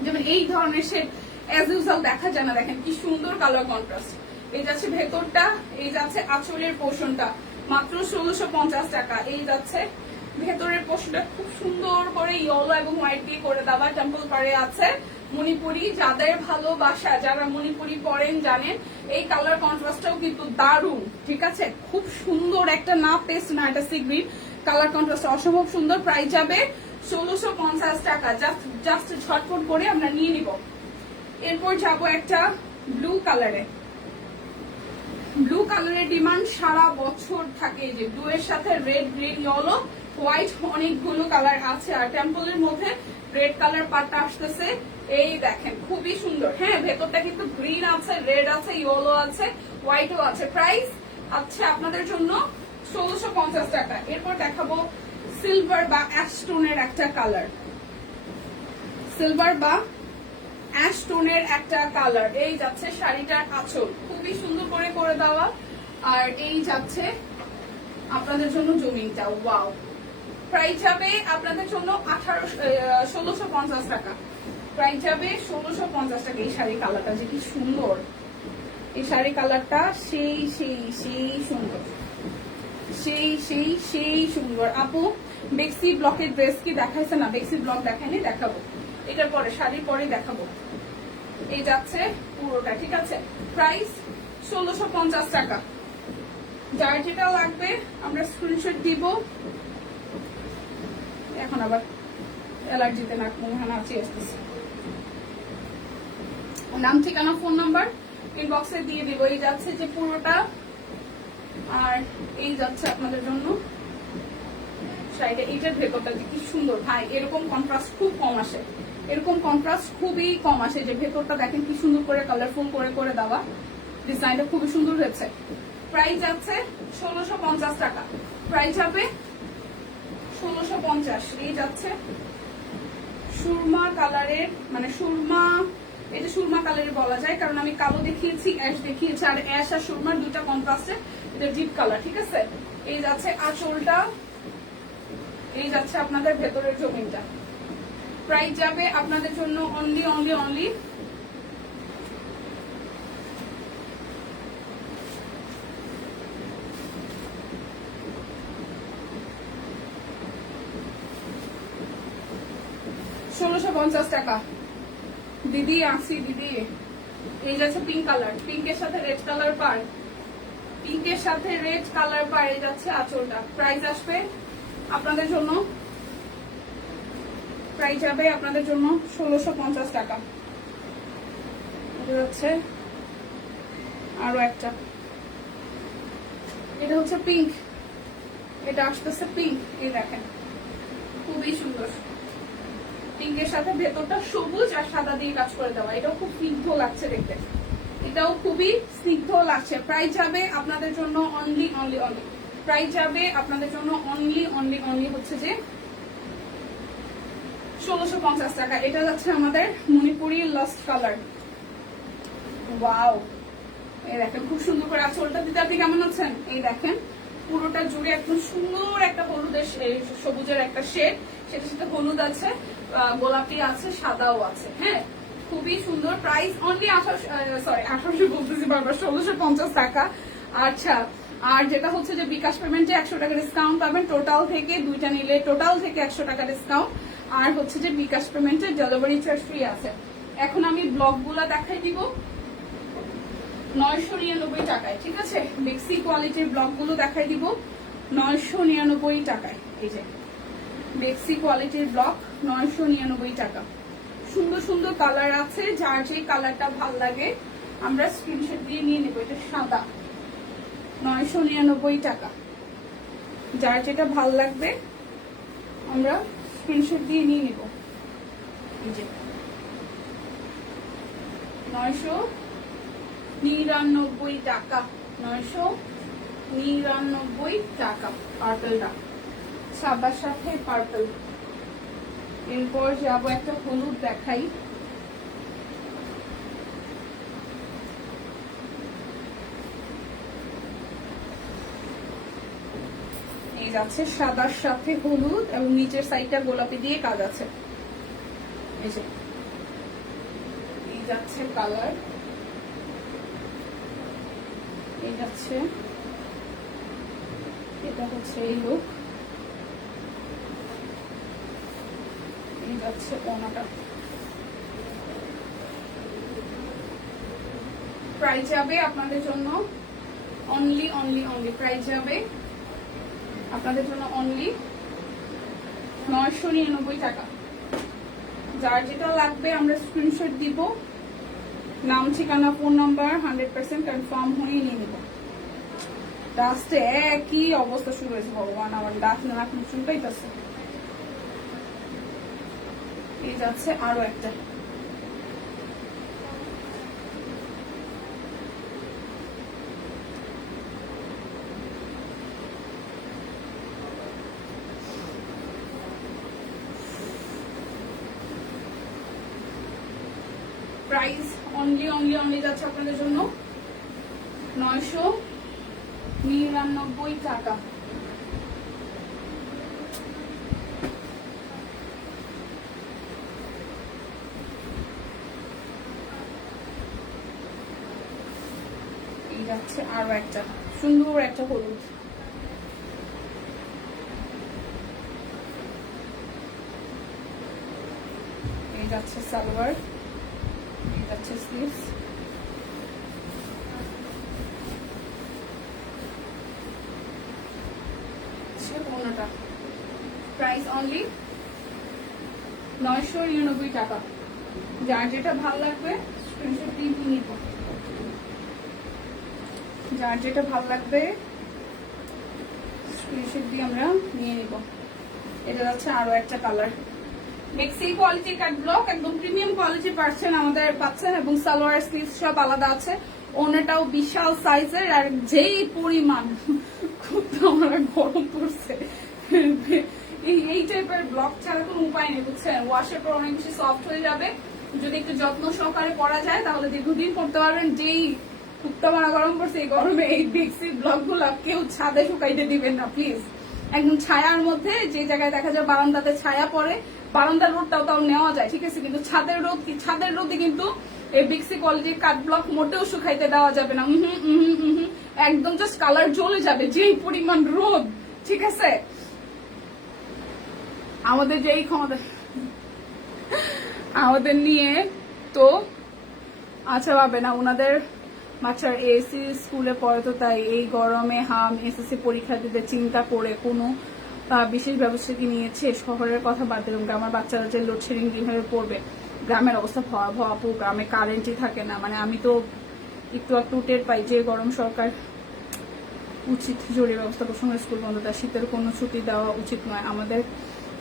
যেমন এই ধরনের শেড অ্যাজ ইউজুয়াল দেখা যায় না, দেখেন কি সুন্দর কালার কন্ট্রাস্ট। এই যাচ্ছে ভেতরটা, এই যাচ্ছে আঁচলের পোর্শনটা মাত্র 1650 টাকা। এই যাচ্ছে ভেতরের পোর্শনটা খুব সুন্দর করে ইয়েলো এবং হোয়াইট দিয়ে করে দেওয়া, টেম্পল পারে আছে মণিপুরি। যাদের ভালোবাসা, যারা মণিপুরি পরেন জানেন এই কালার কন্ট্রাস্টটাও কিন্তু দারুণ। ঠিক আছে, খুব সুন্দর একটা, না পেস্ট না এটা সি গ্রিন, কালার কন্ট্রাস্ট অসম্ভব সুন্দর। প্রাইস যাবে 1650 টাকা। জাস্ট ঝটপট করে আমরা নিয়ে নিব। এরপর যাবো একটা ব্লু কালারে। ব্লু কালারের ডিমান্ড সারা বছর থাকে, যে ব্লু এর সাথে রেড, গ্রিন, ইয়েলো, হোয়াইট, অনেকগুলো কালার আছে। আর টেম্পলের মধ্যে রেড কালার পাটটা আসতেছে, এই দেখেন খুবই সুন্দর। হ্যাঁ, ভেতরটা কিন্তু গ্রিন আছে, রেড আছে, ইয়েলো আছে, হোয়াইটও আছে। প্রাইস আছে আপনাদের জন্য 1650 টাকা। এরপর দেখাবো সিলভার বা অ্যাশ টোনের একটা কালার, সিলভার বা অ্যাশ টোনের একটা কালার। এই যাচ্ছে শাড়িটার আঁচল, খুবই সুন্দর করে করে দেওয়া। আর এই যাচ্ছে আপনাদের জন্য জমিনটা, ওয়াও। প্রাইস যাবে আপনাদের জন্য 1650 টাকা। প্রাইস যাবে 1650 টাকা। এই শাড়ি কালারটা যে কি সুন্দর, এই শাড়ি কালারটা সেই সেই সেই সুন্দর, সেই সেই সেই সুন্দর। আপু বেক্সি ব্লকের ড্রেস কি দেখাইছে না? বেক্সি ব্লক দেখাইনি, দেখাবো এটার পরে, শাড়ির পরে দেখাবো। এই যাচ্ছে পুরোটা। ঠিক আছে, প্রাইস 1650 টাকা। যার যেটা লাগবে আমরা স্ক্রিনশট দিব। এখন আবার অ্যালার্জিতে নাক মুখ হাঁচি আসতেছে। নাম, ঠিকানা, ফোন নাম্বার ইনবক্সে দিয়ে দিব। এই যাচ্ছে যে পুরোটা, আর এই যাচ্ছে আপনাদের জন্য শাড়িটা। এইটার ভেতরটা যে কি সুন্দর ভাই, এরকম কন্ট্রাস্ট খুব কম আসে, এরকম কন্ট্রাস্ট খুবই কম আসে। যে ভেতরটা দেখেন কি সুন্দর করে কালারফুল করে করে দেওয়া, ডিজাইনটা খুবই সুন্দর হয়েছে। প্রাইস যাচ্ছে 1650 টাকা। প্রাইস হবে 1650। এই যাচ্ছে সুরমা কালারের, মানে সুরমা, এটা সুরমা কালারের বলা যায় কারণ আমি কালো দেখিয়েছি, অ্যাশ দেখিয়েছি, আর অ্যাশ আর সুরমার দুটা কন্ট্রাস্টে এটা ডিপ কালার। ঠিক আছে, এই যাচ্ছে আঁচলটা, এই যাচ্ছে আপনাদের ভেতরের জমিনটা। প্রাইস যাবে আপনাদের জন্য অনলি অনলি অনলি 1650 টাকা। দিদি আসি দিদি। এই যাচ্ছে পিঙ্ক কালার, পিঙ্কের সাথে রেড কালার পার, পিঙ্কের সাথে রেড কালার পার। এই যাচ্ছে আঁচলটা। প্রাইস আসবে আপনাদের জন্য, প্রাইস যাবে আপনাদের জন্য 1650 টাকা। এটা হচ্ছে আরো একটা, এটা হচ্ছে পিঙ্ক, এটা আসতেছে পিঙ্ক। এই দেখেন খুবই সুন্দর, পিঙ্কের সাথে ভেতরটা সবুজ আর সাদা দিয়ে কাজ করে দেওয়া। এটাও খুব স্নিগ্ধ লাগছে দেখতে, এটাও খুবই স্নিগ্ধ লাগছে। প্রাইস যাবে আপনাদের জন্য অনলি অনলি অনলি, প্রাইস যাবে আপনাদের জন্য অনলি অনলি অনলি হচ্ছে যে 1650 টাকা। এটা যাচ্ছে আমাদের মণিপুরি লাস্ট কালার, ওয়াও। এই দেখেন খুব সুন্দর করে আঁচলটা দিতে। আপনি কেমন আছেন? এই দেখেন পুরোটা জুড়ে একদম সুন্দর একটা হলুদের সবুজের একটা শেড, সেটার সাথে হলুদ আছে, গোলাপি আছে, সাদাও আছে। হ্যাঁ, খুবই সুন্দর। প্রাইস অনলি 1800 বলতেছি বারবার, 1650 টাকা। আচ্ছা, আর যেটা হচ্ছে যে বিকাশ পেমেন্টে 100 টাকা ডিসকাউন্ট পাবেন টোটাল থেকে, দুইটা নিলে টোটাল থেকে 100 টাকা ডিসকাউন্ট। আর হচ্ছে যে বিকাশ পেমেন্টে ডেলিভারি চার্জ ফ্রি আছে। এখন আমি ব্লক গুলা দেখাই দিব। 999 টাকায়। ঠিক আছে, বেক্সি কোয়ালিটির ব্লক গুলো দেখাই দিব 999 টাকায়। এই যে বেক্সি কোয়ালিটির ব্লক 999 টাকা। সুন্দর সুন্দর কালার আছে, যার যে কালারটা ভাল লাগে আমরা স্ক্রিনশট দিয়ে নিয়ে নেবো। এটা সাদা, 999 টাকা। যার যেটা ভাল লাগবে আমরা স্ক্রিনশট দিয়ে নিয়ে নেব। এই যে 999 টাকা, 999 টাকা। পার্পলটা সাদার সাথে পার্পল। এরপর যাবো একটা হলুদ দেখাই। এই যাচ্ছে সাদার সাথে হলুদ এবং নিচের সাইডটা গোলাপি দিয়ে কাজ আছে। এই যে এই যাচ্ছে কালার, এই যাচ্ছে, এটা হচ্ছে এই লুক, এই যাচ্ছে ওনাটা। প্রাইস যাবে আপনাদের জন্য অনলি প্রাইস যাবে আপনাদের জন্য অনলি 999 টাকা। যার যেটা লাগবে আমরা স্ক্রিনশট দিব, নাম ঠিকানা ফোন নাম্বার 100% কনফার্ম হয়ে নিয়ে নিব। লাস্টে একই অবস্থা শুরু হয়েছে, ভগবান আমার ডাক না শুনতে পাইতেছে। এই যাচ্ছে আরো একটা, প্রাইস অনলি যাচ্ছে আপনাদের জন্য 999 টাকা। এই যাচ্ছে আরো একটা সুন্দর একটা হলুদ। এই যাচ্ছে সালোয়ার, এই যাচ্ছে স্লিভস। প্রাইস অনলি 999 টাকা। যার যেটা ভালো লাগবে স্ক্রিনশট দিয়ে নিব, যার যেটা ভালো লাগবে স্ক্রিনশট দিয়ে আমরা নিয়ে নিব। এটা যাচ্ছে আরো একটা কালার। বেক্সি কোয়ালিটি কাট ব্লক, একদম প্রিমিয়াম কোয়ালিটি পাচ্ছেন এবং সালোয়ার স্লিভস সব আলাদা আছে। ওনাটাও বিশাল সাইজের, আর যেই পরিমাণ খুব আমার গরম পড়ছে, এই টাইপের ব্লক ছাড়া কোনো উপায় নেই বুঝছেন। ওয়াশের পর অনেক বেশি সফট হয়ে যাবে, যদি একটু যত্ন সহকারে পরা যায় তাহলে দীর্ঘদিন পড়তে পারবেন। যেই উত্তমারা গরম পড়ছে, এই গরমে এই বেক্সি ব্লক গুলা কেউ ছাদে শুকাইতে দিবেন না প্লিজ। একদম ছায়ার মধ্যে, যে জায়গায় দেখা যায় বারান্দাতে ছায়া পড়ে, বারান্দার রোদটাও তাও নেওয়া যায়, ঠিক আছে, কিন্তু ছাদের রোদে কিন্তু এই বেক্সি কোয়ালিটির কাট ব্লক মোটেও শুকাইতে দেওয়া যাবে না। একদম জাস্ট কালার জ্বলে যাবে, যেই পরিমাণ রোদ, ঠিক আছে। আমাদের যেই ক্ষমতা আমাদের নিয়ে তো আচ্ছা ভাবে না, ওনাদের বাচ্চার এসি স্কুলে পড়ে, তো তাই এই গরমে এসএসসি পরীক্ষা দিতে চিন্তা করে কোনো বিশেষ ব্যবস্থা কি নিয়েছে। শহরের কথা বাদ দিলাম, গ্রামের বাচ্চারা যে লোডশেডিং কিভাবে পড়বে, গ্রামের অবস্থা ভয়াবহ আপু, গ্রামে কারেন্টই থাকে না। মানে আমি তো একটু টের পাই যে গরম। সরকার উচিত জরুরি ব্যবস্থা প্রসঙ্গে স্কুল বন্ধ দেয়, শীতের কোনো ছুটি দেওয়া উচিত নয়। আমাদের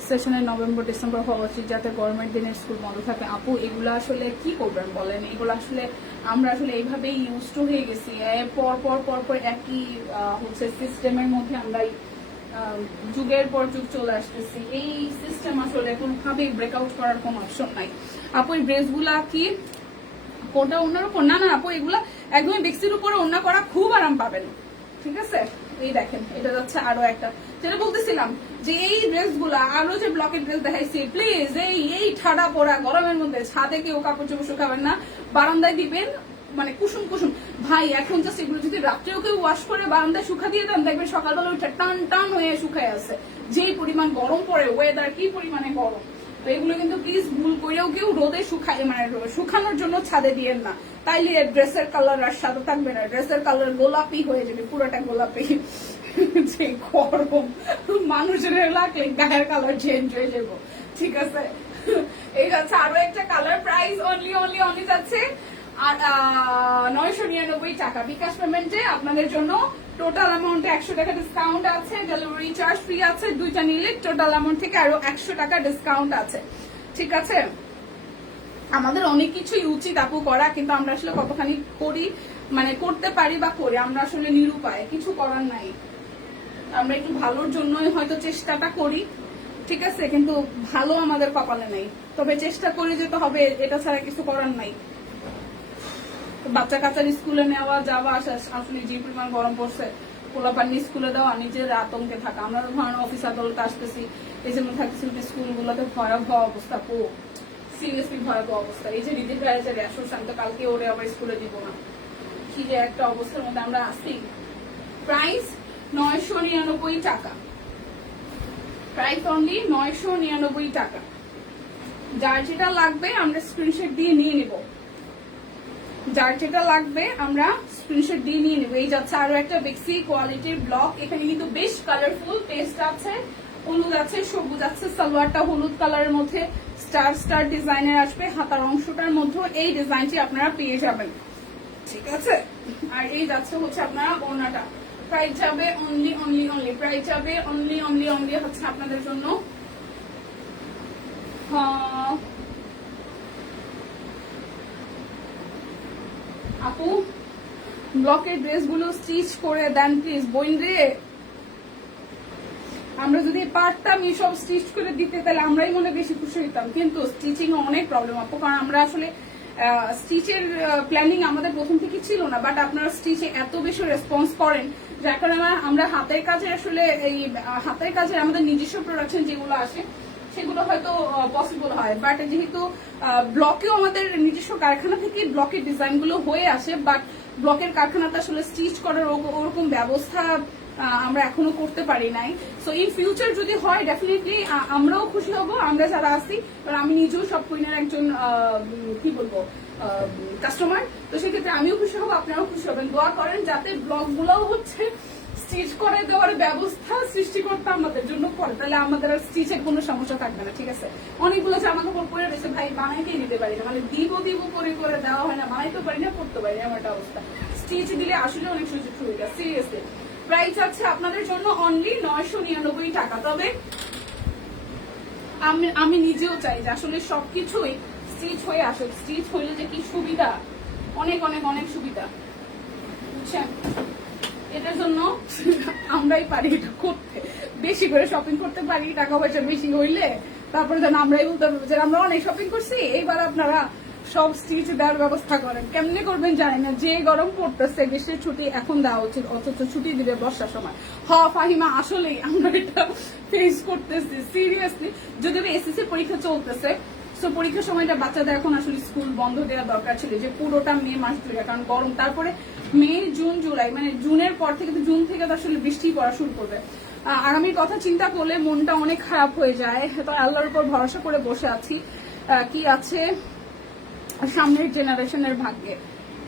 সেশনে নভেম্বর ডিসেম্বর হওয়া উচিত, যাতে গরমের দিনের স্কুল বন্ধ থাকে। আপু এগুলো আসলে কি করবেন বলেন, এগুলো আসলে আমরা আসলে এইভাবেই ইউজ টু হয়ে গেছি, পর একই হচ্ছে সিস্টেমের মধ্যে আমরা যুগের পর যুগ চলে আসতেছি। এই সিস্টেম আসলে কোনোভাবেই ব্রেকআউট করার কোনো অপশন নাই। আপু এই ড্রেসগুলা কি কোনটা অন্যের উপর? না আপু, এগুলা একদমই বেক্সির উপরে অন্য করা খুব আরাম পাবেন, ঠিক আছে। এই দেখেন, এটা যাচ্ছে আরো একটা, যেটা বলতেছিলাম যে এই ড্রেসগুলা আরো যে ব্লকের ড্রেস দেখাইছি, প্লিজ এই ঠাডা পড়া গরমের মধ্যে ছাদে কেউ কাপড় চোপড় শুকাবেন না, বারান্দায় দিবেন, মানে কুসুম ভাই। এখন জাস্ট এগুলো যদি রাত্রেও কেউ ওয়াশ করে বারান্দায় শুকা দিয়ে দেন, দেখবেন সকালবেলা উঠে টান হয়ে শুকায় আছে। যেই পরিমাণ গরম পড়ে, ওয়েদার কি পরিমাণে গরম, তো এগুলো কিন্তু প্লিজ ভুল করেও কেউ রোদে মানে শুকানোর জন্য ছাদে দিয়েন না, তাইলে ড্রেসের কালার আর সাদা থাকবে না, ড্রেসের কালার গোলাপি হয়ে যাবে, পুরোটা গোলাপি। যে গরম মানুষের লাগলে গায়ের কালার চেঞ্জ হয়ে যাবো, ঠিক আছে। এই যাচ্ছে আরো একটা কালার, প্রাইস অনলি যাচ্ছে আর 999 টাকা। বিকাশ পেমেন্টে আপনাদের জন্য টোটাল অ্যামাউন্টে 100 টাকা ডিসকাউন্ট আছে, ডেলিভারি চার্জ ফ্রি আছে, দুইটা নিলে টোটাল অ্যামাউন্ট থেকে আরো 100 টাকা ডিসকাউন্ট আছে, ঠিক আছে। আমাদের অনেক কিছুই উচিত আপু করা, কিন্তু আমরা আসলে কতখানি করি, মানে করতে পারি বা করি, আমরা আসলে নিরুপায়, কিছু করার নাই। আমরা একটু ভালোর জন্যই হয়তো চেষ্টাটা করি, ঠিক আছে, কিন্তু ভালো আমাদের কপালে নেই, তবে চেষ্টা করে যেতে হবে, এটা ছাড়া কিছু করার নাই। বাচ্চা কাচ্চার স্কুলে নেওয়া যাওয়া আসা, আসলে যে পরিমাণ গরম পড়ছে, পোলাপানি স্কুলে দেওয়া, নিজের আতঙ্কে থাকা। আমরা তো ধরেন অফিস আদালতে আসতেছি, এই জন্য থাকতেছি স্কুলগুলোতে ভয়াবহ অবস্থা, সিরিয়াসলি ভয়াবহ অবস্থা। এই যে রিদির গায়ে র্যাশস, আমি তো কালকে ওরে আবার স্কুলে দিব না, কি যে একটা অবস্থার মধ্যে আমরা আসি। প্রাইস 999 টাকা, প্রাইস অনলি 999 টাকা। যার যেটা লাগবে আমরা স্ক্রিনশট দিয়ে নিয়ে নিব, যার যেটা লাগবে আমরা স্ক্রিনশট দিয়ে নিয়ে নেবো। এই যাচ্ছে আরো একটা বেক্সি কোয়ালিটির ব্লক, এখানে কিন্তু বেশ কালারফুল পেস্ট আছে, হলুদ আছে, সবুজ আছে, সালোয়ারটা হলুদ কালারের মধ্যে স্টার ডিজাইনের আসবে, হাতার অংশটার মধ্যে এই ডিজাইনটি আপনারা পেয়ে যাবেন, ঠিক আছে। আর এই যাচ্ছে হচ্ছে আপনারা ওড়নাটা, প্রাইস যাবে অনলি প্রাইস যাবে অনলি হচ্ছে আপনাদের জন্য আপু ব্লকের ড্রেসগুলো স্টিচ করে দেন প্লিজ। বোন রে, আমরা যদি পারতাম এইসব স্টিচ করে দিতে তাহলে আমরাই মনে বেশি খুশি হইতাম, কিন্তু স্টিচিং অনেক প্রবলেম আপু, কারণ আমরা আসলে স্টিচের প্ল্যানিং আমাদের প্রথম থেকে ছিল না, বাট আপনারা স্টিচে এত বেশি রেসপন্স করেন, যার কারণে আমরা হাতের কাজে আসলে এই হাতের কাজে আমাদের নিজস্ব প্রোডাকশন যেগুলো আসে সেগুলো হয়তো পসিবল হয়, বাট যেহেতু ব্লকেও আমাদের নিজস্ব কারখানা থেকে ব্লকের ডিজাইন গুলো হয়ে আসে, বাট ব্লকের কারখানাতে আসলে স্টিচ করার ওরকম ব্যবস্থা আমরা এখনো করতে পারি নাই। সো ইন ফিউচার যদি হয় ডেফিনেটলি আমরাও খুশি হব, আমরা যারা আছি, আমি নিজেও সব কুইনের একজন কি বলবো কাস্টমার, তো সেক্ষেত্রে আমিও খুশি হব, আপনারাও খুশি হবেন। দোয়া করেন যাতে ব্লগ গুলাও হচ্ছে স্টিচ করে দেওয়ার ব্যবস্থা সৃষ্টিকর্তা আমাদের জন্য করে, তাহলে আমাদের আর স্টিচের কোনো সমস্যা থাকবে না, ঠিক আছে। অনেকগুলো জামা কাপড় পরে রয়েছে ভাই, বানাইতেই নিতে পারি না, মানে দিব করে দেওয়া হয় না, বানাইতে পারি না, করতে পারি না, আমার একটা অবস্থা। স্টিচ দিলে আসলে অনেক সুযোগ সুবিধা, সিরিয়াসলি। প্রাইস আছে আপনাদের জন্য অনলি 999 টাকা। তবে আমি নিজেও চাই যে আসলে সবকিছুই স্টিচ হয়ে আসুক, স্টিচ হইলে যে কি সুবিধা, অনেক অনেক অনেক সুবিধা, বুঝছেন। এটার জন্য আমরাই পারি এটা করতে, বেশি করে শপিং করতে পারি, টাকা পয়সা বেশি হইলে তারপরে যেন আমরাই বলতে পারবো যে আমরা অনেক শপিং করছি, এইবার আপনারা সব স্টিচ দেওয়ার ব্যবস্থা করেন। কেমনে করবেন জানি না, যে গরম পড়তেছে, বেশি ছুটি এখন দেওয়া উচিত, অথচ ছুটি দিবে বর্ষার সময়। ফাহিমা আসলেই আমরা এটা ফেস করতেছি সিরিয়াসলি, যদিও এসএসসি পরীক্ষা চলতেছে, সো পরীক্ষার সময়টা বাচ্চাদের এখন আসলে স্কুল বন্ধ দেওয়া দরকার ছিল, যে পুরোটা মে মাস ধরে, কারণ গরম, তারপরে মে জুন জুলাই, মানে জুনের পর থেকে তো জুন থেকে তো আসলে বৃষ্টি পড়া শুরু করবে। আগামীর কথা চিন্তা করলে মনটা অনেক খারাপ হয়ে যায়, তো আল্লাহর উপর ভরসা করে বসে আছি, কি আছে সামনের জেনারেশনের ভাগ্যে।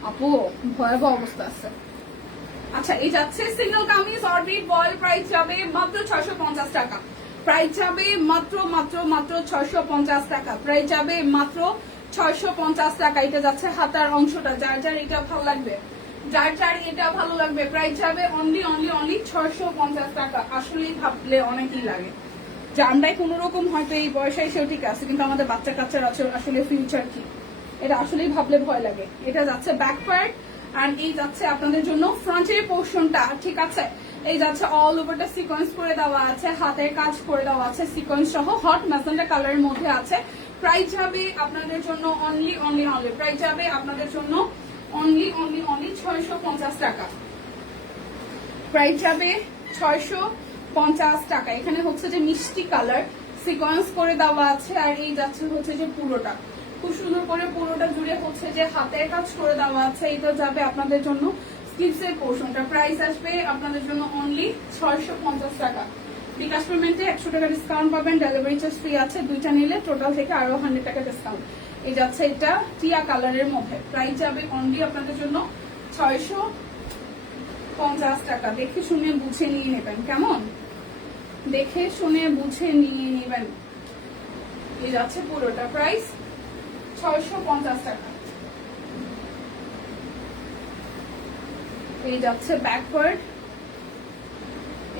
আপু ভয়াবহ অবস্থা আছে। আচ্ছা, এই যাচ্ছে single kameez orbit voile, price যাবে মাত্র 650 টাকা, প্রাইস যাবে মাত্র 650 টাকা, প্রাইস যাবে মাত্র 650 টাকা। এটা যাচ্ছে হাতার অংশটা, যার যার এটা ভালো লাগবে, যার যার এটা ভালো লাগবে, প্রাইস যাবে অনলি 650 টাকা। আসলেই ভাবলে অনেকই লাগে যে আমরাই কোন রকম হয়তো এই বয়সে এসেও ঠিক আছে, কিন্তু আমাদের বাচ্চা কাচ্চার আসলে ফিউচার কি, এটা আসলেই ভাবলে ভয় লাগে। এটা যাচ্ছে ব্যাক পার্ট, আর এই যাচ্ছে আপনাদের জন্য ফ্রন্টের পোর্শনটা, ঠিক আছে। এই যাচ্ছে অল ওভারটা সিকোয়েন্স করে দেওয়া আছে, হাতের কাজ করে দেওয়া আছে সিকোয়েন্স সহ, হট ম্যাজেন্টা কালারের মধ্যে আছে। প্রাইস যাবে আপনাদের জন্য অনলি প্রাইস যাবে আপনাদের জন্য অনলি 650 টাকা, প্রাইস যাবে 650 টাকা। এখানে হচ্ছে যে মিষ্টি কালার সিকোয়েন্স করে দেওয়া আছে, আর এই যাচ্ছে হচ্ছে যে পুরোটা খুব সুন্দর করে পুরোটা জুড়ে হচ্ছে যে হাতের কাজ করে দেওয়া আছে। এটা যাবে আপনাদের জন্য স্লিভসের পোর্শনটা, প্রাইস আসবে আপনাদের জন্য অনলি 650 টাকা। বিকাশ পেমেন্টে 100 টাকা ডিসকাউন্ট পাবেন, ডেলিভারি চার্জ ফ্রি আছে, দুইটা নিলে টোটাল থেকে আরো 100 টাকা ডিসকাউন্ট। এই যাচ্ছে এটা টিয়া কালারের মধ্যে, প্রাইস যাবে অনলি আপনাদের জন্য 650 টাকা। দেখে শুনে বুঝে নিয়ে নেবেন, কেমন? দেখে শুনে বুঝে নিয়ে নেবেন। এই যাচ্ছে পুরোটা প্রাইস 650 টাকা। এই যাচ্ছে ব্যাকওয়ার্ড,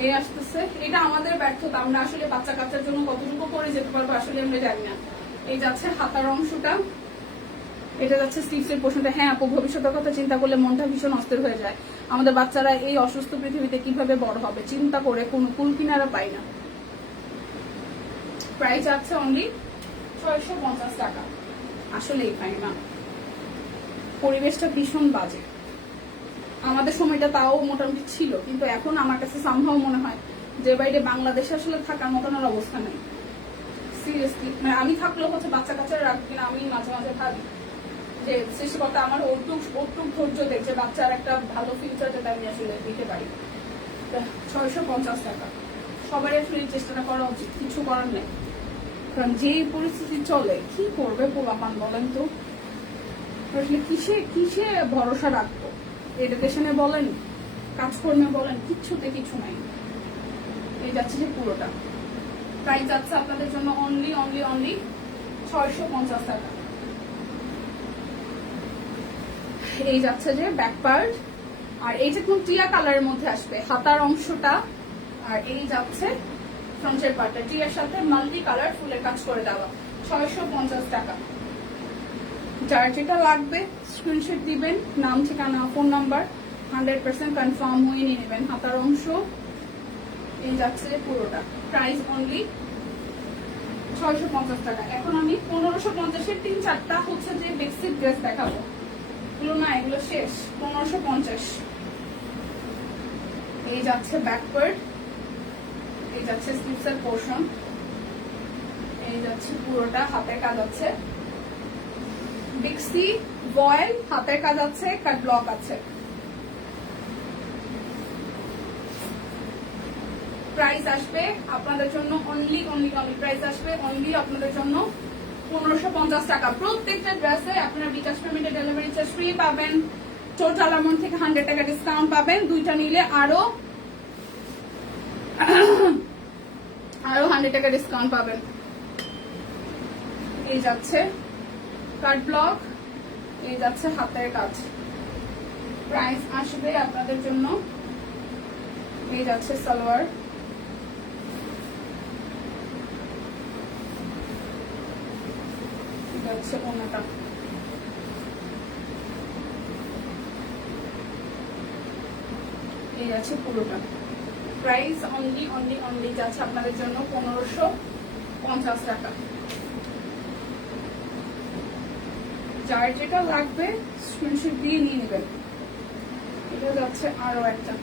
এই আসতেছে। এটা আমাদের ব্যর্থতা, আমরা আসলে বাচ্চা কাচ্চার জন্য কতটুকু করে যেতে পারবো আসলে আমরা জানি না। এই যাচ্ছে হাতার অংশটা, এটা যাচ্ছে স্টিচের পোর্শনটা। হ্যাঁ আপু, ভবিষ্যতের কথা চিন্তা করলে মনটা ভীষণ অস্থির হয়ে যায়। আমাদের বাচ্চারা এই অসুস্থ পৃথিবীতে কিভাবে বড় হবে চিন্তা করে কোনো কুল কিনারা পাই না। প্রাইস আছে অনলি 650 টাকা। আসলেই পাই না, পরিবেশটা ভীষণ বাজে। আমাদের সময়টা তাও মোটামুটি ছিল, কিন্তু এখন আমার কাছে সামহাও মনে হয় যে বাইরে বাংলাদেশে আসলে থাকার মতন আর অবস্থা নেই। সিরিয়াসলি, মানে আমি থাকলেও হচ্ছে বাচ্চা কাচ্চারা রাখবো কিনা আমি মাঝে মাঝে ভাবি যে সৃষ্টিকর্তা আমার ওটুক ধৈর্য দেখছে বাচ্চার একটা ভালো ফিউচার যাতে আমি আসলে দিতে পারি। 650 টাকা সবাই আসলে এই চেষ্টাটা করা উচিত, কিছু করার নেই। কারণ যে পরিস্থিতি চলে কি করবে পোলাপান বলেন তো, আসলে কিসে কিসে ভরসা রাখবো? এডুকেশনে বলেন, কাজকর্মে বলেন, কিচ্ছুতে কিছু নাই। এই যাচ্ছে যে পুরোটা প্রাইস যাচ্ছে আপনাদের জন্য অনলি 650 টাকা। এই যাচ্ছে যে ব্যাক পার্ট, আর এইটা কোন টিয়া কালারের মধ্যে আসবে হাতার অংশটা, আর এই যাচ্ছে ফ্রন্টের পার্টটা টিয়ার সাথে মাল্টি কালার ফুলের কাজ করে দেওয়া। 650 টাকা। যার যেটা লাগবে স্ক্রিনশট দিবেন, নাম ঠিকানা ফোন নাম্বার 100% কনফার্ম হয়ে নিয়ে নেবেন। হাতার অংশ এই যাচ্ছে পুরোটা, প্রাইস অনলি 650 টাকা। এখন আমি 1550-এর 3-4টা হচ্ছে যে বেসিক ড্রেস দেখাবো, এগুলো না, এগুলো শেষ। 1550। এই যাচ্ছে ব্যাকওয়ার্ড, এই যাচ্ছে স্লিভসের পোর্শন, এই যাচ্ছে পুরোটা হাতের কাজ আছে, ডিক্সি ভয়েল হাতের কাজ আছে, কাট ব্লক আছে। প্রাইস আসবে আপনাদের জন্য অনলি প্রাইস আসবে অনলি আপনাদের জন্য 1550 টাকা। প্রত্যেকটা ড্রেসে আপনারা বিকাশ পেমেন্টে ডেলিভারি চার্জ ফ্রি পাবেন, টোটাল অ্যামাউন্ট থেকে 100 টাকা ডিসকাউন্ট পাবেন, দুইটা নিলে আরো 100 টাকা ডিসকাউন্ট পাবেন। এই যাচ্ছে কাট ব্লক, এই যাচ্ছে হাতের কাজ। প্রাইস আসবে আপনাদের জন্য, এই যাচ্ছে সালোয়ার, যাচ্ছে ওনাটা। এই আছে পুরোটা, প্রাইস অনলি যাচ্ছে আপনাদের জন্য 1550 টাকা। যার যেটা লাগবে স্ক্রিনশট দিয়ে নিয়ে নেবেন। এটা যাচ্ছে আরো একটা,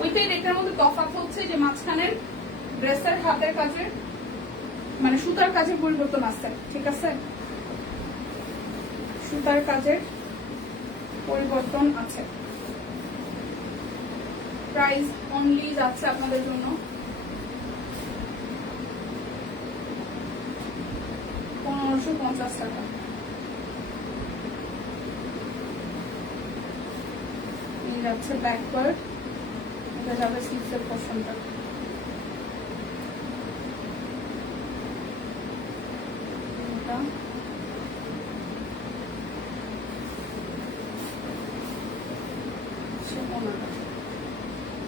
ওইটাই এটার মধ্যে তফাৎ হচ্ছে যে মাঝখানের ড্রেসের হাতের কাজের মানে সুতার কাজের পরিবর্তন আসছে, ঠিক আছে, সুতার কাজের পরিবর্তন আছে। প্রাইস অনলি যাচ্ছে আপনাদের জন্য 1550 টাকা। এই যাচ্ছে ব্যাকওয়ার্ড, এটা যাবে স্লিভসের পোর্শনটা।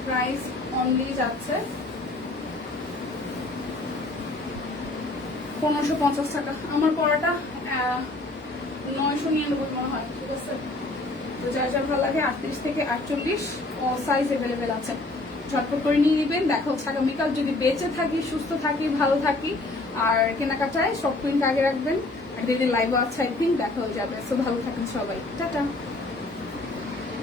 প্রাইস অনলি যাচ্ছে 1550 টাকা। আমার পড়াটা 999 মনে হয়, ঠিক আছে। তো যার যা ভালো লাগে 38 থেকে 48 সাইজ অ্যাভেলেবেল আছে, ঝটপট করে নিয়ে নেবেন। দেখা হচ্ছে আগামীকাল, যদি বেঁচে থাকি, সুস্থ থাকি, ভালো থাকি। আর কেনাকাটায় সব প্রিন্ট আগে রাখবেন, আর দিদি লাইভও আছে, আই থিঙ্ক দেখা হয়ে যাবে। সো ভালো থাকেন সবাই, টাটা।